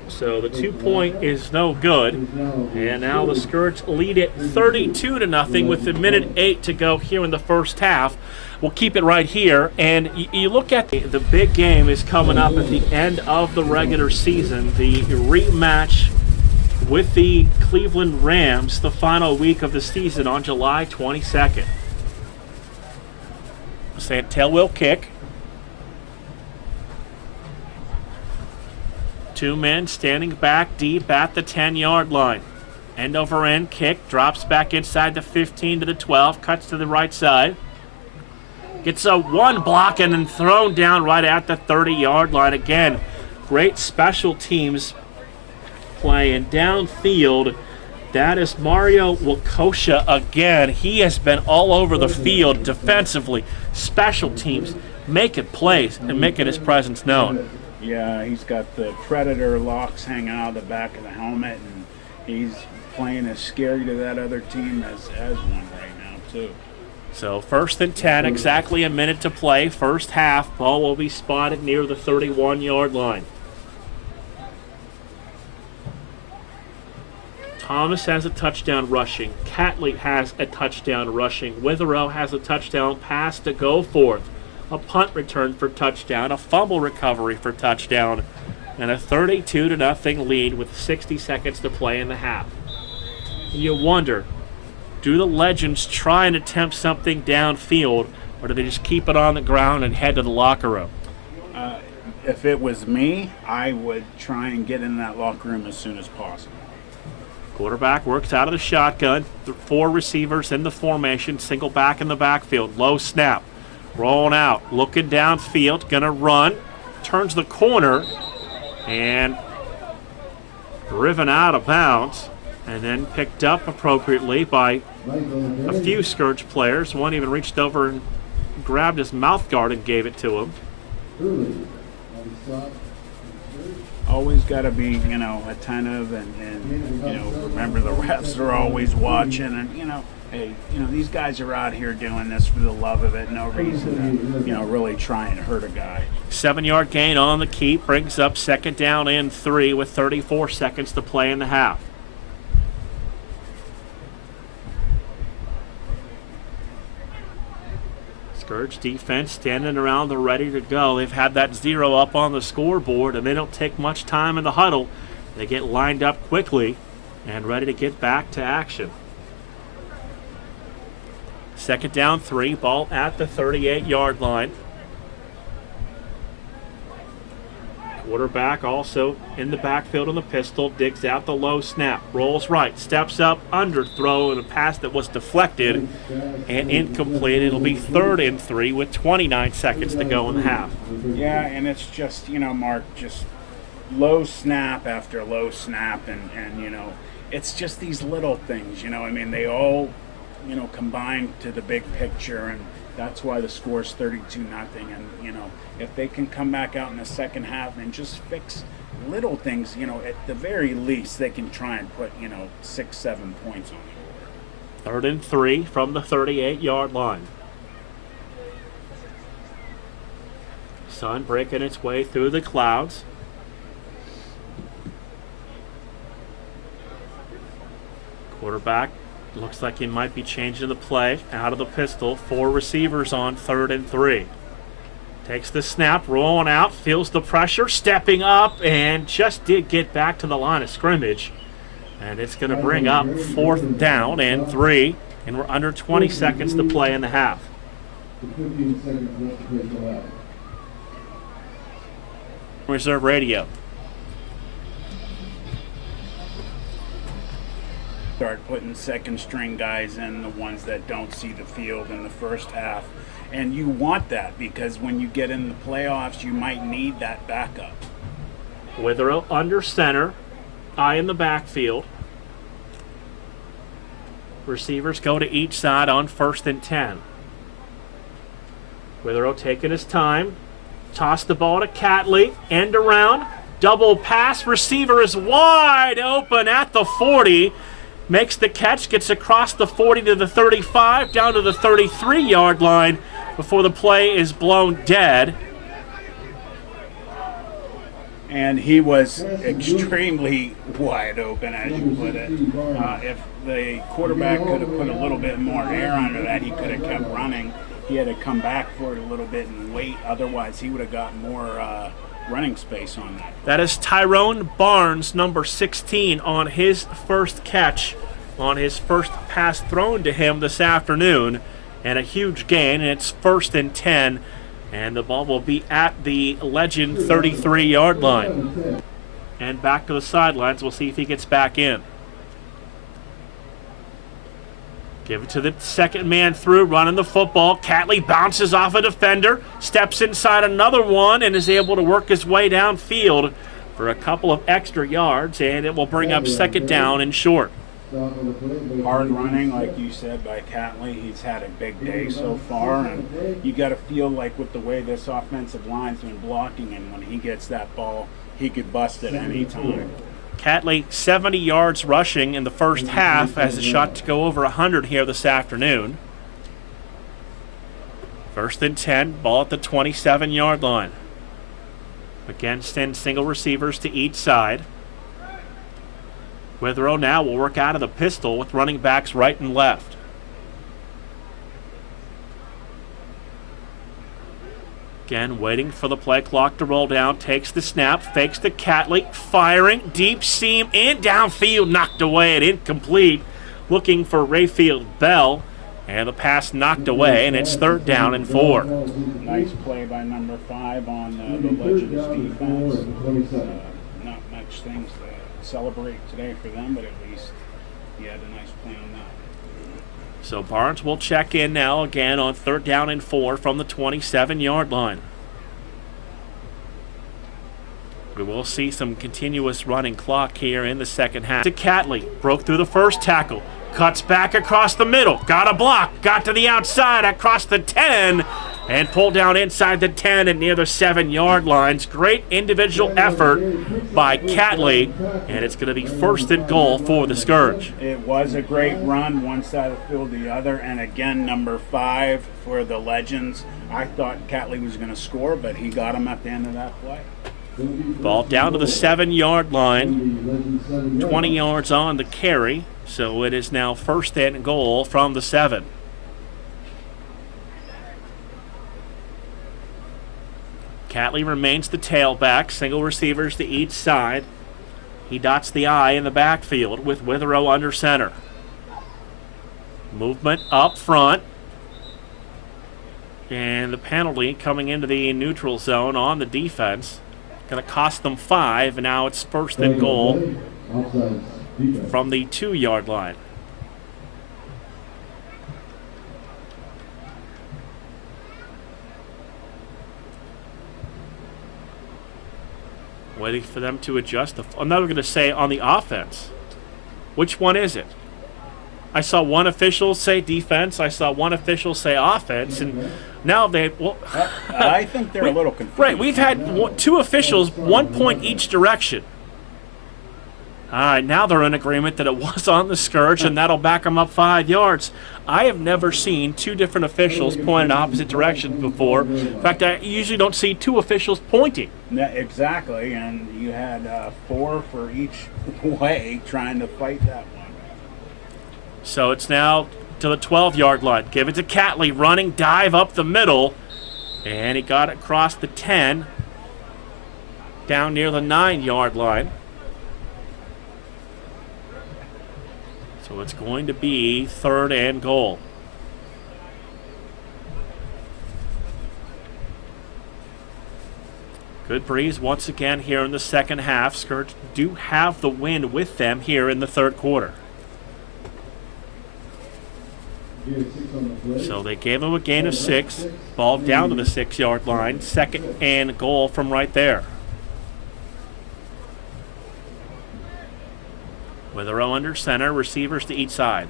So the 2-point is no good. And now the Scourge lead it 32-0 with a minute 8 to go here in the first half. We'll keep it right here. And you look at the big game is coming up at the end of the regular season. The rematch with the Cleveland Rams the final week of the season on July 22nd. Santel will kick. 2 men standing back deep at the 10-yard line. End over end kick, drops back inside the 15 to the 12, cuts to the right side. Gets a 1 block and then thrown down right at the 30-yard line. Again, great special teams play. And downfield, that is Mario Wakosha again. He has been all over the field defensively, special teams, making plays and making his presence known. Yeah, he's got the Predator locks hanging out of the back of the helmet, and he's playing as scary to that other team as one right now, too. So 1st and 10, exactly a minute to play. First half, ball will be spotted near the 31-yard line. Thomas has a touchdown rushing. Catley has a touchdown rushing. Witherow has a touchdown pass to go forth. A punt return for touchdown, a fumble recovery for touchdown, and a 32-0 lead with 60 seconds to play in the half. And you wonder, do the Legends try and attempt something downfield, or do they just keep it on the ground and head to the locker room? If it was me, I would try and get in that locker room as soon as possible. Quarterback works out of the shotgun. 4 receivers in the formation, single back in the backfield, low snap. Rolling out, looking downfield, gonna run, turns the corner, and driven out of bounds, and then picked up appropriately by a few Scourge players. One even reached over and grabbed his mouth guard and gave it to him. Always got to be, attentive and remember the refs are always watching, and, hey, these guys are out here doing this for the love of it. No reason to, really try and hurt a guy. 7-yard gain on the keep brings up 2nd down and 3 with 34 seconds to play in the half. Scourge defense standing around, they're ready to go. They've had that 0 up on the scoreboard, and they don't take much time in the huddle. They get lined up quickly and ready to get back to action. 2nd down, 3, ball at the 38-yard line. Quarterback also in the backfield on the pistol, digs out the low snap, rolls right, steps up, underthrow, and a pass that was deflected and incomplete. It'll be 3rd and 3 with 29 seconds to go in the half. Yeah, and it's just, Mark, just low snap after low snap, and it's just these little things, they all, combine to the big picture, and that's why the score's 32-0. And if they can come back out in the second half and just fix little things, at the very least they can try and put 6-7 points on the board. 3rd and 3 from the 38-yard line. Sun breaking its way through the clouds. Quarterback looks like he might be changing the play out of the pistol. 4 receivers on 3rd and 3. Takes the snap, rolling out, feels the pressure, stepping up, and just did get back to the line of scrimmage. And it's going to bring up 4th down and 3, and we're under 20 seconds to play in the half. Reserve radio. Start putting second string guys in, the ones that don't see the field in the first half. And you want that because when you get in the playoffs, you might need that backup. Withrow under center, eye in the backfield. Receivers go to each side on 1st and 10. Withrow taking his time. Toss the ball to Catley. End around. Double pass. Receiver is wide open at the 40. Makes the catch. Gets across the 40 to the 35. Down to the 33-yard line before the play is blown dead. And he was extremely wide open, as you put it. If the quarterback could have put a little bit more air under that, he could have kept running. He had to come back for it a little bit and wait. Otherwise, he would have got more running space on that. That is Tyrone Barnes, number 16, on his first catch, on his first pass thrown to him this afternoon. And a huge gain, and it's 1st and 10. And the ball will be at the Legend 33-yard line. And back to the sidelines. We'll see if he gets back in. Give it to the second man through, running the football. Catley bounces off a defender, steps inside another one, and is able to work his way downfield for a couple of extra yards, and it will bring up 2nd down and short. Hard running, like you said, by Catley. He's had a big day so far, and you got to feel like with the way this offensive line's been blocking, and when he gets that ball, he could bust it any time. Catley, 70 yards rushing in the first half, has a shot to go over 100 here this afternoon. 1st and 10, ball at the 27-yard line. Again, send single receivers to each side. Withrow now will work out of the pistol with running backs right and left. Again, waiting for the play clock to roll down. Takes the snap, fakes to Catley, firing, deep seam, and downfield, knocked away and incomplete. Looking for Rayfield Bell, and the pass knocked away, and it's 3rd down and 4. Nice play by number 5 on the Legends defense. Not much things to celebrate today for them, but at least he had a nice play on that. So Barnes will check in now again on 3rd down and 4 from the 27-yard line. We will see some continuous running clock here in the second half. To Catley, broke through the first tackle, cuts back across the middle, got a block, got to the outside across the 10, and pulled down inside the 10 and near the 7-yard lines. Great individual effort by Catley, and it's going to be 1st and goal for the Scourge. It was a great run, one side of the field, the other, and again, number 5 for the Legends. I thought Catley was going to score, but he got him at the end of that play. Ball down to the 7-yard line, 20 yards on the carry, so it is now 1st and goal from the 7. Catley remains the tailback, single receivers to each side. He dots the I in the backfield with Withrow under center. Movement up front. And the penalty coming into the neutral zone on the defense. Going to cost them 5, and now it's first and goal from the 2-yard line. Waiting for them to adjust. I'm not going to say on the offense. Which one is it? I saw one official say defense. I saw one official say offense, and now they. Well, I think they're a little confused. Right, we've had 2 officials, 1 point each direction. All right, now they're in agreement that it was on the Scourge, and that'll back them up 5 yards. I have never seen 2 different officials point in opposite directions before. In fact, I usually don't see 2 officials pointing. Yeah, exactly, and you had 4 for each way trying to fight that one. So it's now to the 12-yard line. Give it to Catley, running dive up the middle, and he got it across the 10, down near the 9-yard line. So it's going to be 3rd and goal. Good breeze once again here in the second half. Scourge do have the wind with them here in the 3rd quarter. So they gave him a gain of 6. Ball down to the 6-yard line. 2nd and goal from right there. Withrow under center, receivers to each side.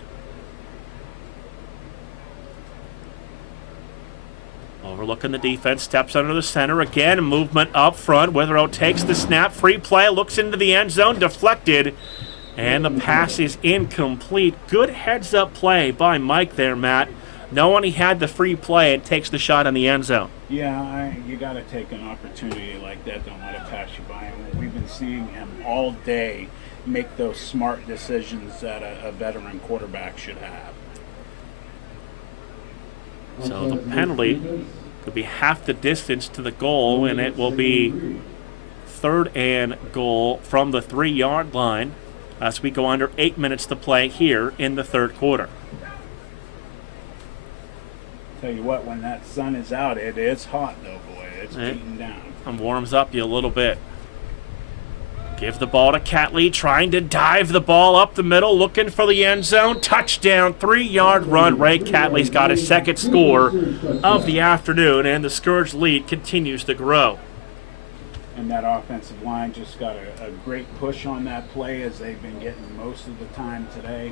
Overlooking the defense, steps under the center again, movement up front. Withrow takes the snap, free play, looks into the end zone, deflected, and the pass is incomplete. Good heads-up play by Mike there, Matt. Knowing he had the free play and takes the shot in the end zone. Yeah, you got to take an opportunity like that. Don't let it pass you by. And we've been seeing him all day make those smart decisions that a veteran quarterback should have. So the penalty could be half the distance to the goal, and it will be 3rd and goal from the 3-yard line as we go under 8 minutes to play here in the 3rd quarter. Tell you what, when that sun is out, it is hot though, boy. It's beating down. And warms up you a little bit. Give the ball to Catley, trying to dive the ball up the middle, looking for the end zone. Touchdown, 3-yard run. Ray Catley's got his 2nd score of the afternoon, and the Scourge lead continues to grow. And that offensive line just got a great push on that play, as they've been getting most of the time today.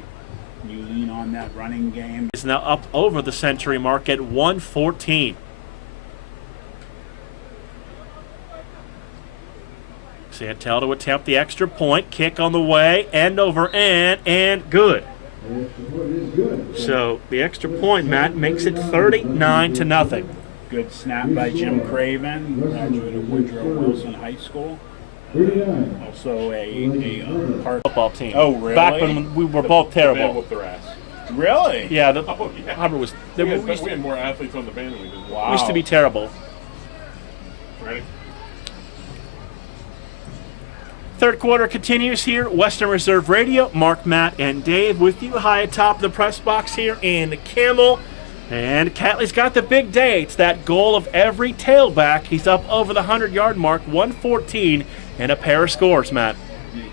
You lean on that running game. Is now up over the century mark at 114. Santel to attempt the extra point. Kick on the way. End over end. And good. So the extra point, Matt, makes it 39-0. Good snap by Jim Craven, graduate of Woodrow Wilson High School. Also a part Football team. Oh, really? Back when we were both The band terrible. whooped their ass. Really? Yeah, Yeah. was. We had more athletes on the band than we did. Wow. Used to be terrible. Ready? 3rd quarter continues here. Western Reserve Radio. Mark, Matt, and Dave with you high atop the press box here in Campbell. And Catley's got the big day. It's that goal of every tailback. He's up over the 100-yard mark, 114, and a pair of scores, Matt.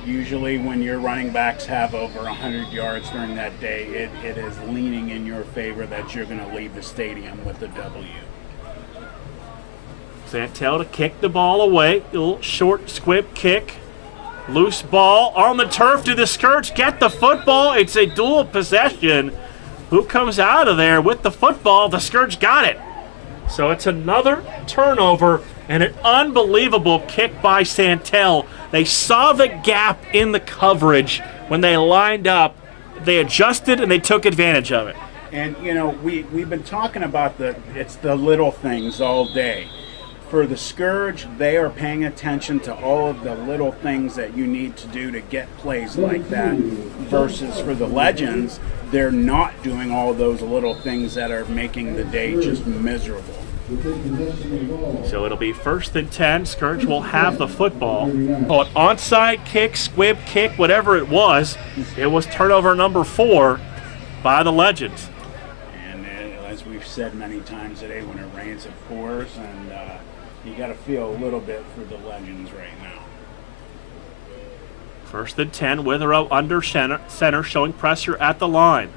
Usually when your running backs have over 100 yards during that day, it is leaning in your favor that you're going to leave the stadium with a W. Santel to kick the ball away. A little short squib kick. Loose ball on the turf. Do the Scourge get the football? It's a dual possession. Who comes out of there with the football? The Scourge got it. So it's another turnover and an unbelievable kick by Santel. They saw the gap in the coverage when they lined up. They adjusted and they took advantage of it. And, you know, we've been talking about it's the little things all day. For the Scourge, they are paying attention to all of the little things that you need to do to get plays like that. Versus for the Legends, they're not doing all those little things that are making the day just miserable. So it'll be 1st and 10. Scourge will have the football. Oh, an onside kick, squib kick, whatever it was turnover number 4 by the Legends. And as we've said many times today, when it rains, it pours. And you got to feel a little bit for the Legends right now. 1st and 10, Witherow under center, showing pressure at the line.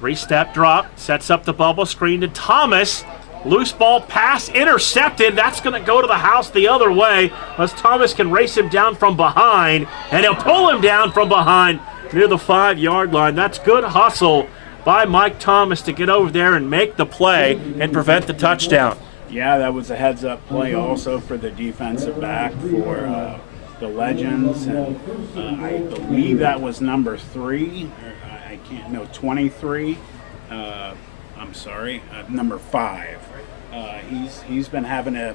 3-step drop, sets up the bubble screen to Thomas. Loose ball pass intercepted. That's going to go to the house the other way as Thomas can race him down from behind, and he'll pull him down from behind near the 5-yard line. That's good hustle by Mike Thomas to get over there and make the play and prevent the touchdown. Yeah, that was a heads-up play also for the defensive back for the Legends. And, I believe that was number 3. I can't know 23. I'm sorry, number 5. He's been having a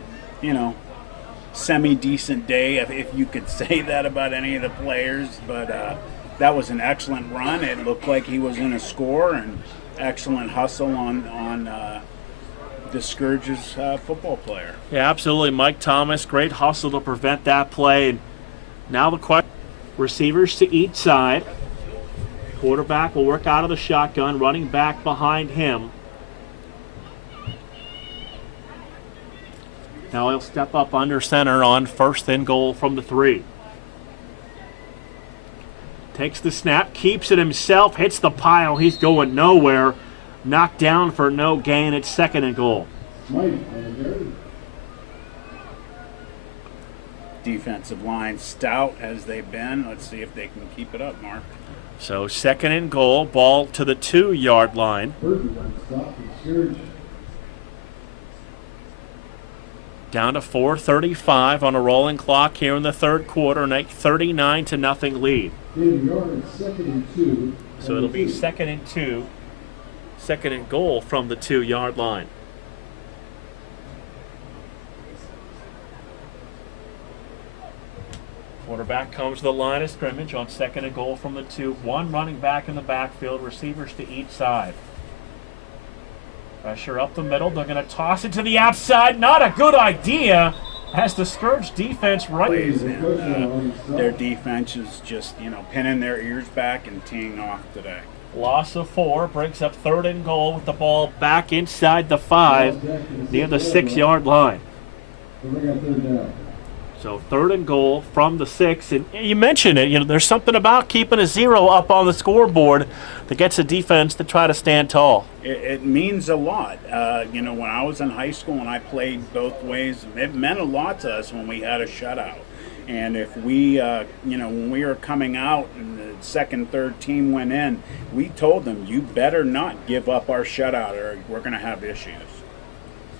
semi-decent day, if you could say that about any of the players. But that was an excellent run. It looked like he was going to score, and excellent hustle on the Scourge's football player. Yeah, absolutely. Mike Thomas, great hustle to prevent that play. And now the question, receivers to each side. Quarterback will work out of the shotgun, running back behind him. Now he'll step up under center on 1st and goal from the 3. Takes the snap, keeps it himself, hits the pile. He's going nowhere. Knocked down for no gain. It's 2nd and goal. Defensive line stout as they've been. Let's see if they can keep it up, Mark. So 2nd and goal, ball to the 2-yard line. Down to 4:35 on a rolling clock here in the 3rd quarter, and a 39-0 lead. So it'll be 2nd and 2, 2nd and goal from the 2-yard line. Quarterback comes to the line of scrimmage on 2nd and goal from the 2. 1 running back in the backfield, receivers to each side. Pressure up the middle. They're going to toss it to the outside. Not a good idea as the Scourge defense plays in. Their defense is just, pinning their ears back and teeing off today. Loss of 4 brings up 3rd and goal with the ball back inside the 5 near the 6-yard line. So 3rd and goal from the 6, and you mentioned it. There's something about keeping a 0 up on the scoreboard that gets the defense to try to stand tall. It means a lot. When I was in high school and I played both ways, it meant a lot to us when we had a shutout. And if we, when we were coming out and the 2nd, 3rd team went in, we told them, you better not give up our shutout or we're going to have issues.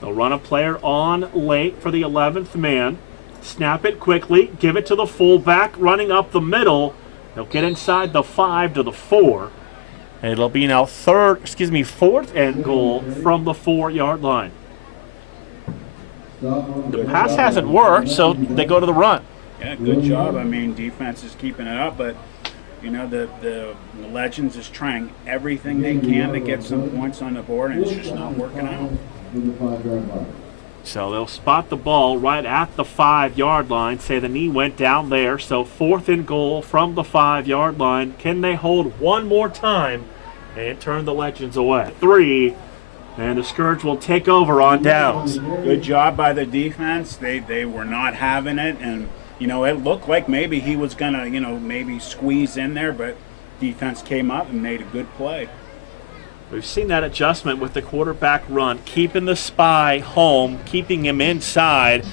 They'll run a player on late for the 11th man. Snap it quickly, give it to the fullback, running up the middle. They'll get inside the 5 to the 4. And it'll be now 4th and goal from the 4-yard line. The pass hasn't worked, so they go to the run. Yeah, good job. Defense is keeping it up, but the Legends is trying everything they can to get some points on the board, and it's just not working out. So they'll spot the ball right at the 5-yard line, say the knee went down there. So 4th and goal from the 5-yard line. Can they hold one more time and turn the Legends away? 3, and the Scourge will take over on downs. Good job by the defense. They were not having it, and it looked like maybe he was gonna maybe squeeze in there, but defense came up and made a good play. We've seen that adjustment with the quarterback run, keeping the spy home, keeping him inside.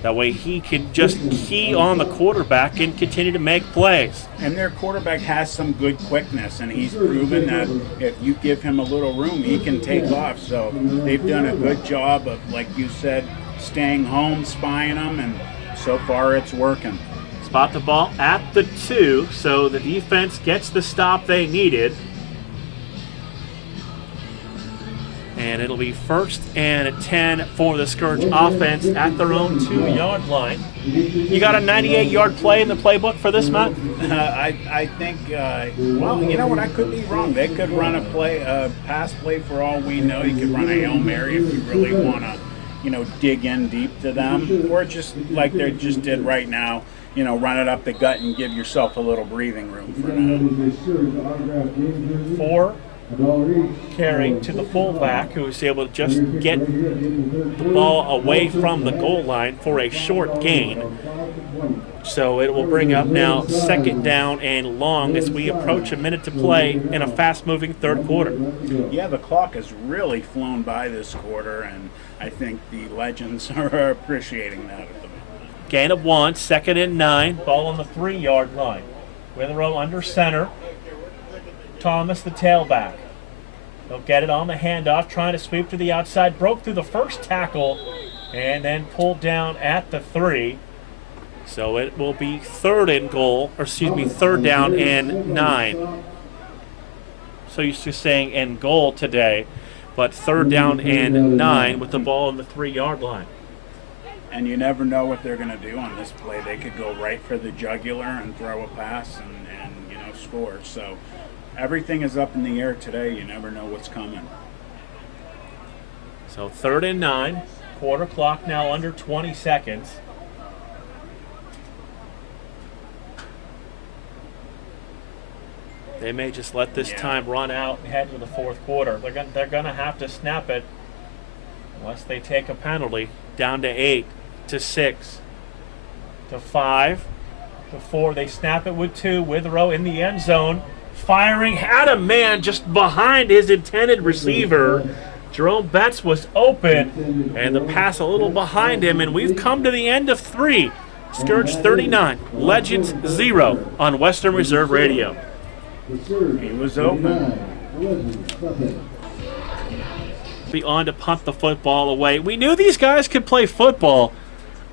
That way he can just key on the quarterback and continue to make plays. And their quarterback has some good quickness, and he's proven that if you give him a little room, he can take off. So they've done a good job of, like you said, staying home, spying them, and so far it's working. Spot the ball at the 2, so the defense gets the stop they needed. And it'll be 1st and 10 for the Scourge offense at their own 2-yard line. You got a 98-yard play in the playbook for this, Matt? I think, well, you know what? I could be wrong. They could run a pass play for all we know. You could run a Hail Mary if you really want to, dig in deep to them. Or just like they just did right now, run it up the gut and give yourself a little breathing room for now. carry to the fullback, who is able to just get the ball away from the goal line for a short gain. So it will bring up now second down and long as we approach a minute to play in a fast-moving third quarter. Yeah, the clock has really flown by this quarter, and I think the Legends are appreciating that at the moment. Gain of 1, second and 9, ball on the 3-yard line. Withrow under center. Thomas, the tailback. He'll get it on the handoff, trying to sweep to the outside. Broke through the first tackle and then pulled down at the 3. So it will be third down and 9. So used to saying end goal today, but third down and 9 with the ball on the 3-yard line. And you never know what they're going to do on this play. They could go right for the jugular and throw a pass and score. So everything is up in the air today. You never know what's coming. So third and 9, quarter clock now under 20 seconds. They may just let this time run out and head to the fourth quarter. They're going to have to snap it unless they take a penalty. Down to 8, to 6, to 5, to 4. They snap it with 2. Withrow in the end zone. Firing, had a man just behind his intended receiver. Jerome Betts was open, and the pass a little behind him, and we've come to the end of 3. Scourge 39, Legends 0 on Western Reserve Radio. He was open. Be on to punt the football away. We knew these guys could play football,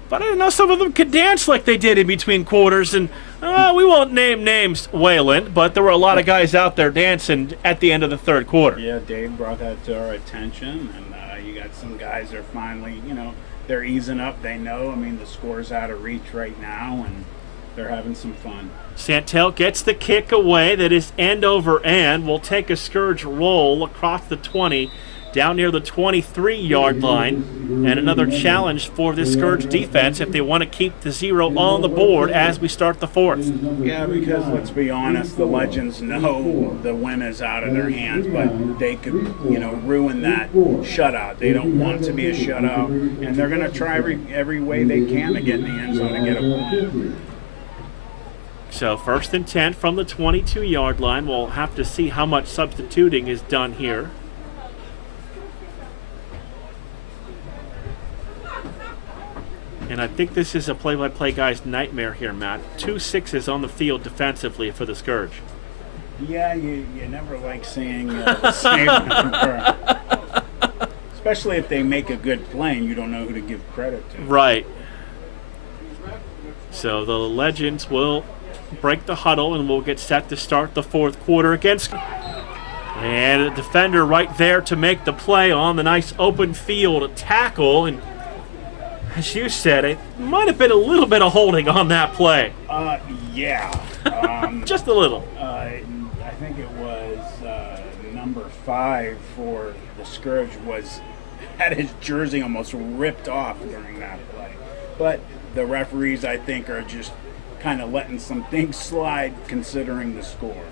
but I didn't know some of them could dance like they did in between quarters. And we won't name names, Wayland, but there were a lot of guys out there dancing at the end of the third quarter. Yeah, Dave brought that to our attention, and you got some guys that are finally, they're easing up. They know, the score's out of reach right now, and they're having some fun. Santel gets the kick away. That is end over end. Will take a Scourge roll across the 20, down near the 23-yard line. And another challenge for this Scourge defense if they want to keep the 0 on the board as we start the fourth. Yeah, because let's be honest, the Legends know the win is out of their hands, but they could, ruin that shutout. They don't want to be a shutout, and they're going to try every way they can to get in the end zone and get a point. So first and 10 from the 22-yard line. We'll have to see how much substituting is done here. And I think this is a play-by-play guy's nightmare here, Matt. 2 6s on the field defensively for the Scourge. Yeah, you never like seeing the same number. Especially if they make a good play and you don't know who to give credit to. Right. So the Legends will break the huddle and we'll get set to start the fourth quarter against. And a defender right there to make the play on the nice open field tackle. And as you said, it might have been a little bit of holding on that play. Yeah. Just a little. I think it was number 5 for the Scourge had his jersey almost ripped off during that play. But the referees, I think, are just kind of letting some things slide considering the score.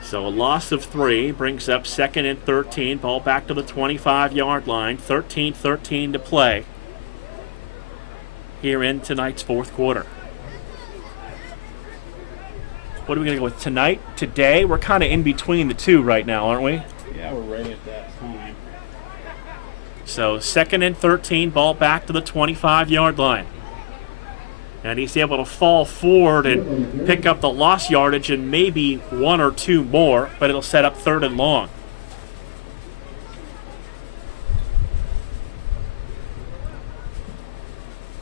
So a loss of 3 brings up second and 13. Ball back to the 25-yard line. 13-13 to play here in tonight's fourth quarter. What are we going to go with tonight? Today? We're kind of in between the two right now, aren't we? Yeah, we're right at that time. So second and 13, ball back to the 25-yard line. And he's able to fall forward and pick up the lost yardage and maybe 1 or 2 more, but it'll set up third and long.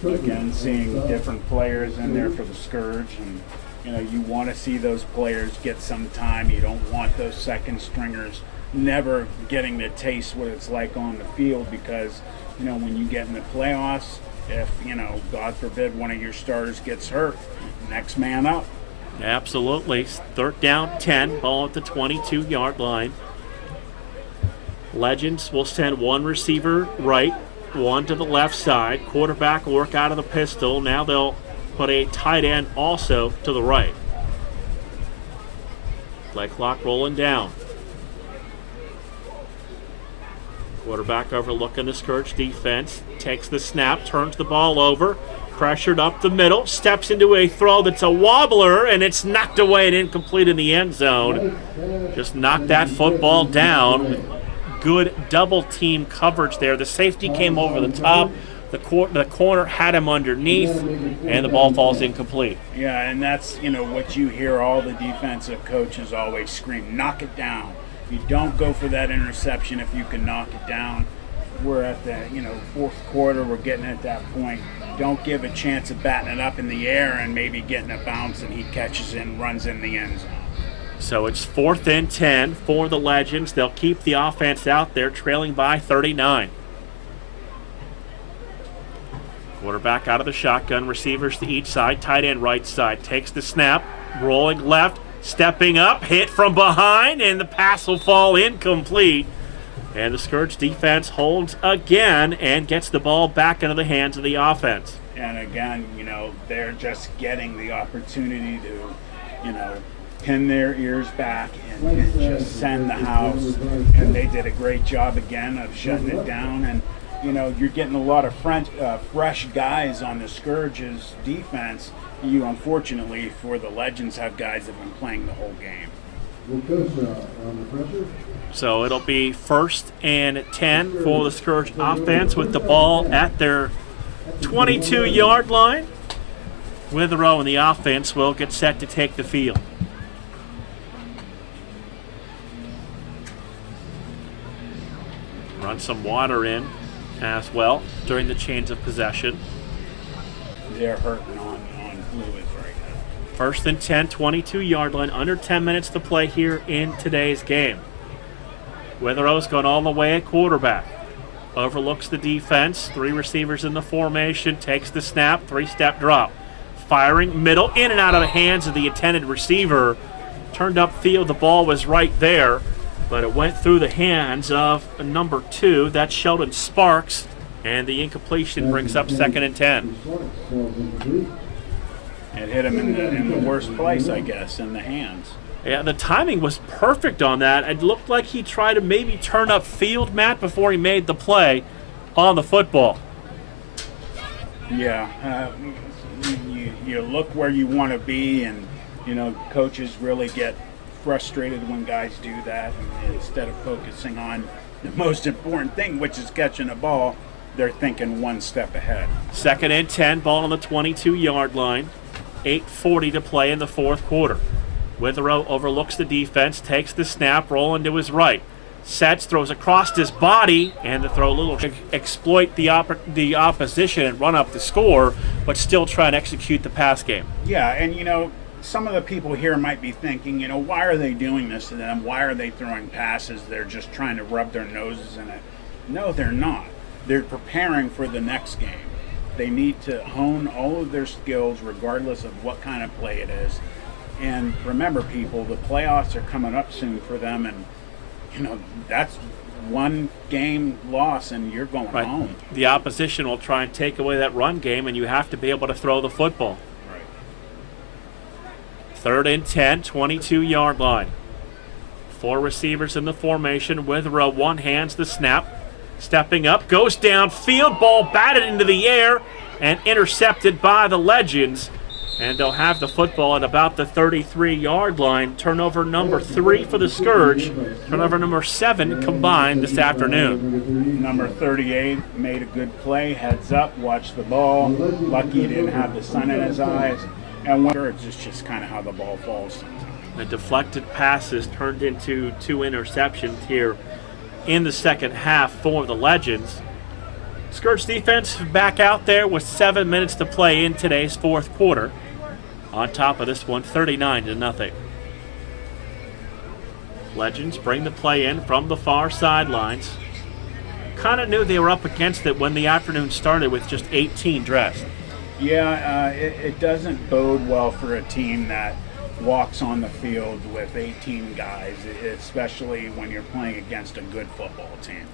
Again, seeing different players in there for the Scourge, and you want to see those players get some time. You don't want those second stringers never getting to taste what it's like on the field, because when you get in the playoffs, if God forbid one of your starters gets hurt, next man up. Absolutely. Third down 10, ball at the 22-yard line. Legends will send one receiver right, one to the left side. Quarterback will work out of the pistol. Now they'll put a tight end also to the right. Play clock rolling down. Quarterback overlooking the Scourge defense. Takes the snap, turns the ball over. Pressured up the middle. Steps into a throw that's a wobbler, and it's knocked away and incomplete in the end zone. Just knocked that football down with good double team coverage there. The safety came over the top. The corner had him underneath, and the ball falls incomplete. Yeah, and that's, what you hear all the defensive coaches always scream, knock it down. You don't go for that interception if you can knock it down. We're at the, fourth quarter. We're getting at that point. Don't give a chance of batting it up in the air and maybe getting a bounce, and he catches it and runs in the end zone. So it's 4th and 10 for the Legends. They'll keep the offense out there, trailing by 39. Quarterback out of the shotgun, receivers to each side, tight end right side. Takes the snap, rolling left, stepping up, hit from behind, and the pass will fall incomplete. And the Scourge defense holds again and gets the ball back into the hands of the offense. And again, they're just getting the opportunity to, pin their ears back and just send the house. And they did a great job again of shutting it down. And, you're getting a lot of fresh guys on the Scourge's defense. You, unfortunately, for the Legends, have guys that have been playing the whole game. So it'll be 1st and 10 for the Scourge offense with the ball at their 22-yard line. Withrow and the offense will get set to take the field. Run some water in as well during the change of possession. They're hurting on fluids right now. 1st and 10, 22-yard line, under 10 minutes to play here in today's game. Witherow's gone all the way at quarterback. Overlooks the defense, 3 receivers in the formation, takes the snap, 3-step drop. Firing middle, in and out of the hands of the intended receiver. Turned upfield, the ball was right there, but it went through the hands of number 2, that's Sheldon Sparks, and the incompletion brings up 2nd and 10. It hit him in the worst place, I guess, in the hands. Yeah, the timing was perfect on that. It looked like he tried to maybe turn up field, Matt, before he made the play on the football. Yeah, you look where you want to be, and, coaches really get frustrated when guys do that. And instead of focusing on the most important thing, which is catching a ball, they're thinking one step ahead. 2nd and 10, ball on the 22-yard line. 8:40 to play in the 4th quarter. Witherow overlooks the defense, takes the snap, rolling to his right. Sets, throws across his body, and the throw a little exploit the opposition and run up the score, but still try and execute the pass game. Yeah, and some of the people here might be thinking, why are they doing this to them? Why are they throwing passes? They're just trying to rub their noses in it. No, they're not. They're preparing for the next game. They need to hone all of their skills regardless of what kind of play it is. And remember, people, the playoffs are coming up soon for them, and that's one game loss and you're going home. The opposition will try and take away that run game, and you have to be able to throw the football. Right. 3rd and 10, 22-yard line. 4 receivers in the formation. Witherow one hands the snap. Stepping up, goes downfield, ball batted into the air and intercepted by the Legends. And they'll have the football at about the 33-yard line. Turnover number 3 for the Scourge. Turnover number 7 combined this afternoon. Number 38 made a good play, heads up, watched the ball. Lucky he didn't have the sun in his eyes. And Scourge is just kind of how the ball falls sometimes. The deflected passes turned into 2 interceptions here in the second half for the Legends. Scourge defense back out there with 7 minutes to play in today's 4th quarter. On top of this one, 39-0. Legends bring the play in from the far sidelines. Kind of knew they were up against it when the afternoon started with just 18 dressed. Yeah, it doesn't bode well for a team that walks on the field with 18 guys, especially when you're playing against a good football team.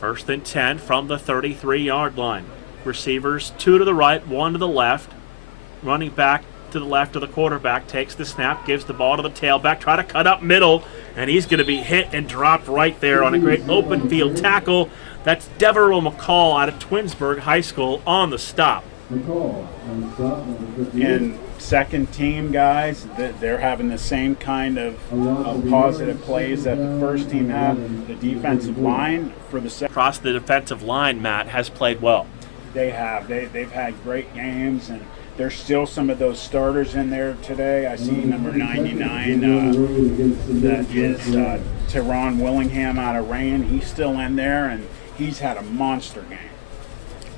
1st and 10 from the 33-yard line. Receivers 2 to the right, 1 to the left. Running back to the left of the quarterback takes the snap, gives the ball to the tailback, try to cut up middle, and he's going to be hit and dropped right there on a great open field tackle. That's Devereaux McCall out of Twinsburg High School on the stop. And second team guys, they're having the same kind of positive plays that the first team had. The defensive line for the second. Across the defensive line, Matt, has played well. They have. They've had great games, and there's still some of those starters in there today. I see number 99, that is Teron Willingham out of Rain. He's still in there, and he's had a monster game.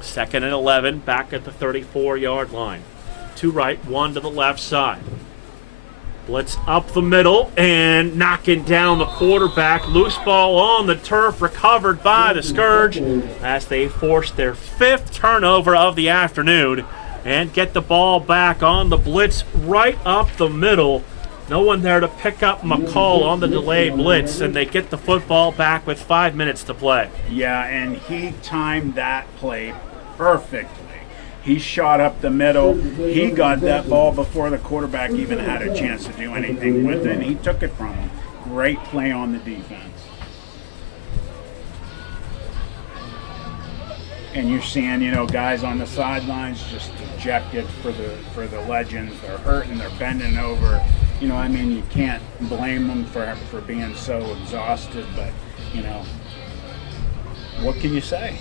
2nd and 11, back at the 34-yard line. 2 right, 1 to the left side. Blitz up the middle and knocking down the quarterback. Loose ball on the turf, recovered by the Scourge as they force their 5th turnover of the afternoon and get the ball back on the blitz right up the middle. No one there to pick up McCall on the delayed blitz, and they get the football back with 5 minutes to play. Yeah, and he timed that play perfectly. He shot up the middle. He got that ball before the quarterback even had a chance to do anything with it, and he took it from him. Great play on the defense. And you're seeing, guys on the sidelines just dejected for the Legends. They're hurting, they're bending over. You can't blame them for being so exhausted, but, what can you say?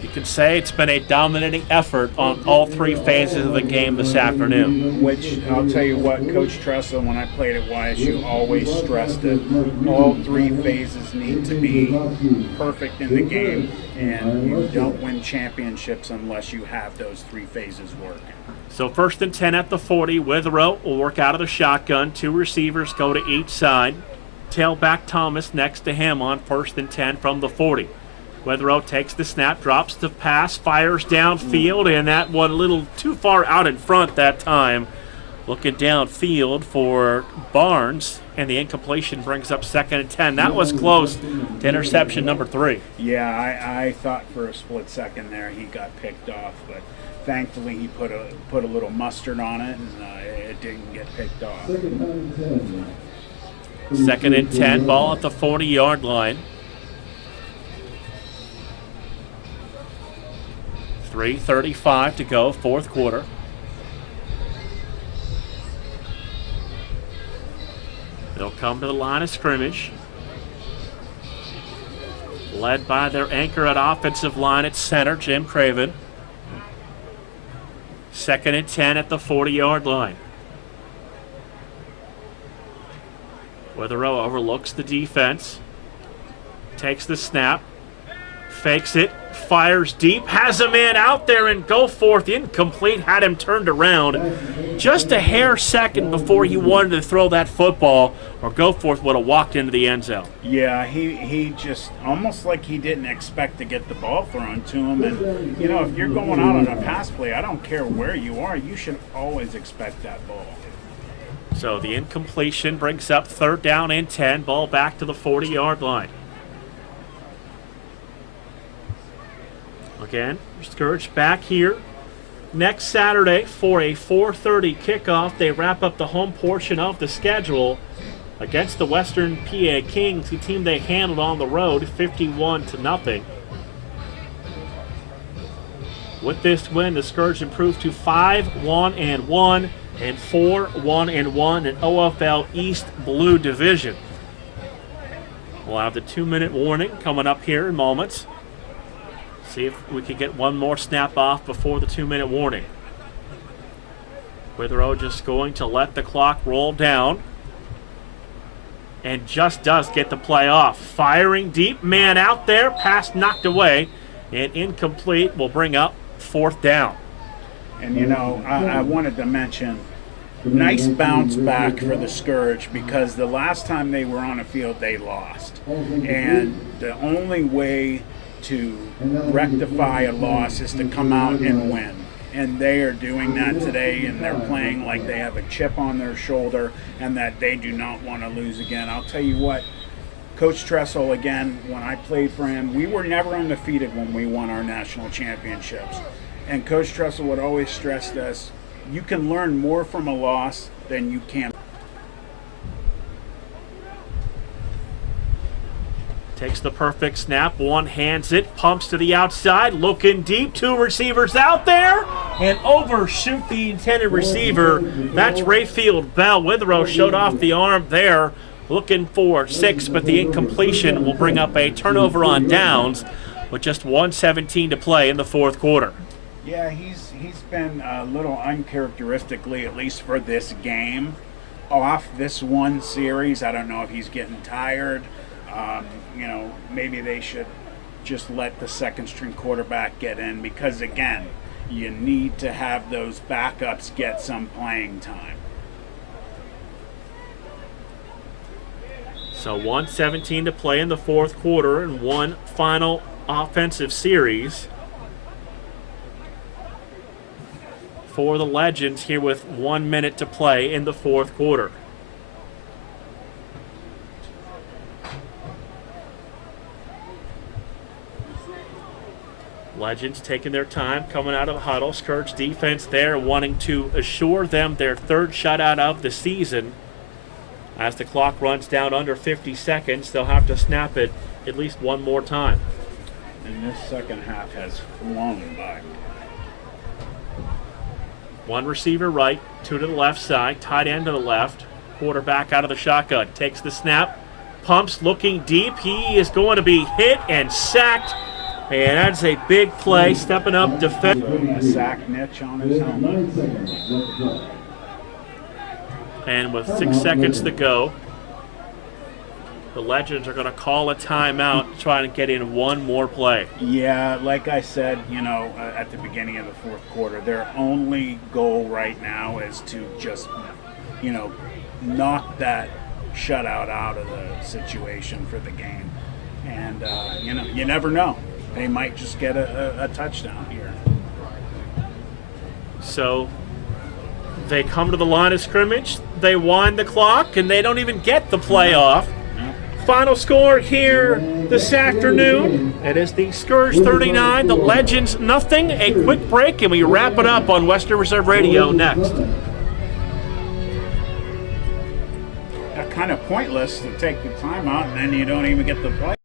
You can say it's been a dominating effort on all 3 phases of the game this afternoon. Which, I'll tell you what, Coach Tressel, when I played at YSU, always stressed that all 3 phases need to be perfect in the game, and you don't win championships unless you have those 3 phases working. So 1st and 10 at the 40. Withrow will work out of the shotgun. 2 receivers go to each side. Tailback Thomas next to him on 1st and 10 from the 40. Withrow takes the snap, drops the pass, fires downfield, and that one a little too far out in front that time. Looking downfield for Barnes, and the incompletion brings up 2nd and 10. That was close to interception number 3. Yeah, I thought for a split second there he got picked off, but thankfully he put a little mustard on it, and it didn't get picked off. 2nd and 10, ball at the 40-yard line. 3:35 to go, 4th quarter. They'll come to the line of scrimmage. Led by their anchor at offensive line at center, Jim Craven. 2nd and 10 at the 40-yard line. Withrow overlooks the defense. Takes the snap. Fakes it, fires deep, has a man out there and go forth, incomplete, had him turned around. Just a hair second before he wanted to throw that football, or go forth would have walked into the end zone. Yeah, he just, almost like he didn't expect to get the ball thrown to him. And, if you're going out on a pass play, I don't care where you are, you should always expect that ball. So the incompletion brings up 3rd down and 10, ball back to the 40-yard line. Again, Scourge back here next Saturday for a 4:30 kickoff. They wrap up the home portion of the schedule against the Western PA Kings, a team they handled on the road 51-0. With this win, the Scourge improved to 5-1-1 and 4-1-1 in OFL East Blue Division. We'll have the 2-minute warning coming up here in moments. See if we can get one more snap off before the 2-minute warning. Withrow just going to let the clock roll down. And just does get the play off. Firing deep, man out there, pass knocked away, and incomplete will bring up 4th down. And I wanted to mention, nice bounce back for the Scourge, because the last time they were on a field they lost. And the only way to rectify a loss is to come out and win. And they are doing that today, and they're playing like they have a chip on their shoulder and that they do not want to lose again. I'll tell you what, Coach Tressel, again, when I played for him, we were never undefeated when we won our national championships. And Coach Tressel would always stress this: you can learn more from a loss than you can. Takes the perfect snap, one hands it, pumps to the outside, looking deep, two receivers out there, and overshoot the intended receiver. That's Rayfield Bell. Withrow showed off the arm there, looking for 6, but the incompletion will bring up a turnover on downs with just 1:17 to play in the fourth quarter. Yeah, he's been a little uncharacteristically, at least for this game, off this one series. I don't know if he's getting tired. Maybe they should just let the second string quarterback get in, because again, you need to have those backups get some playing time. So 1:17 to play in the fourth quarter and one final offensive series for the Legends here with 1 minute to play in the fourth quarter. Legends taking their time, coming out of the huddle. Scourge defense there, wanting to assure them their third shutout of the season. As the clock runs down under 50 seconds, they'll have to snap it at least one more time. And this second half has flown by. One receiver right, two to the left side, tight end to the left. Quarterback out of the shotgun, takes the snap, pumps, looking deep. He is going to be hit and sacked. And that's a big play, stepping up defense. A sack niche on his helmet. And with 6 seconds to go, the Legends are going to call a timeout, trying to get in one more play. Yeah, like I said, at the beginning of the fourth quarter, their only goal right now is to just, knock that shutout out of the situation for the game. And, you never know. They might just get a touchdown here. So they come to the line of scrimmage, they wind the clock, and they don't even get the play off. Final score here this afternoon. It is the Scourge 39, the Legends nothing. A quick break, and we wrap it up on Western Reserve Radio next. Kind of pointless to take the timeout and then you don't even get the play.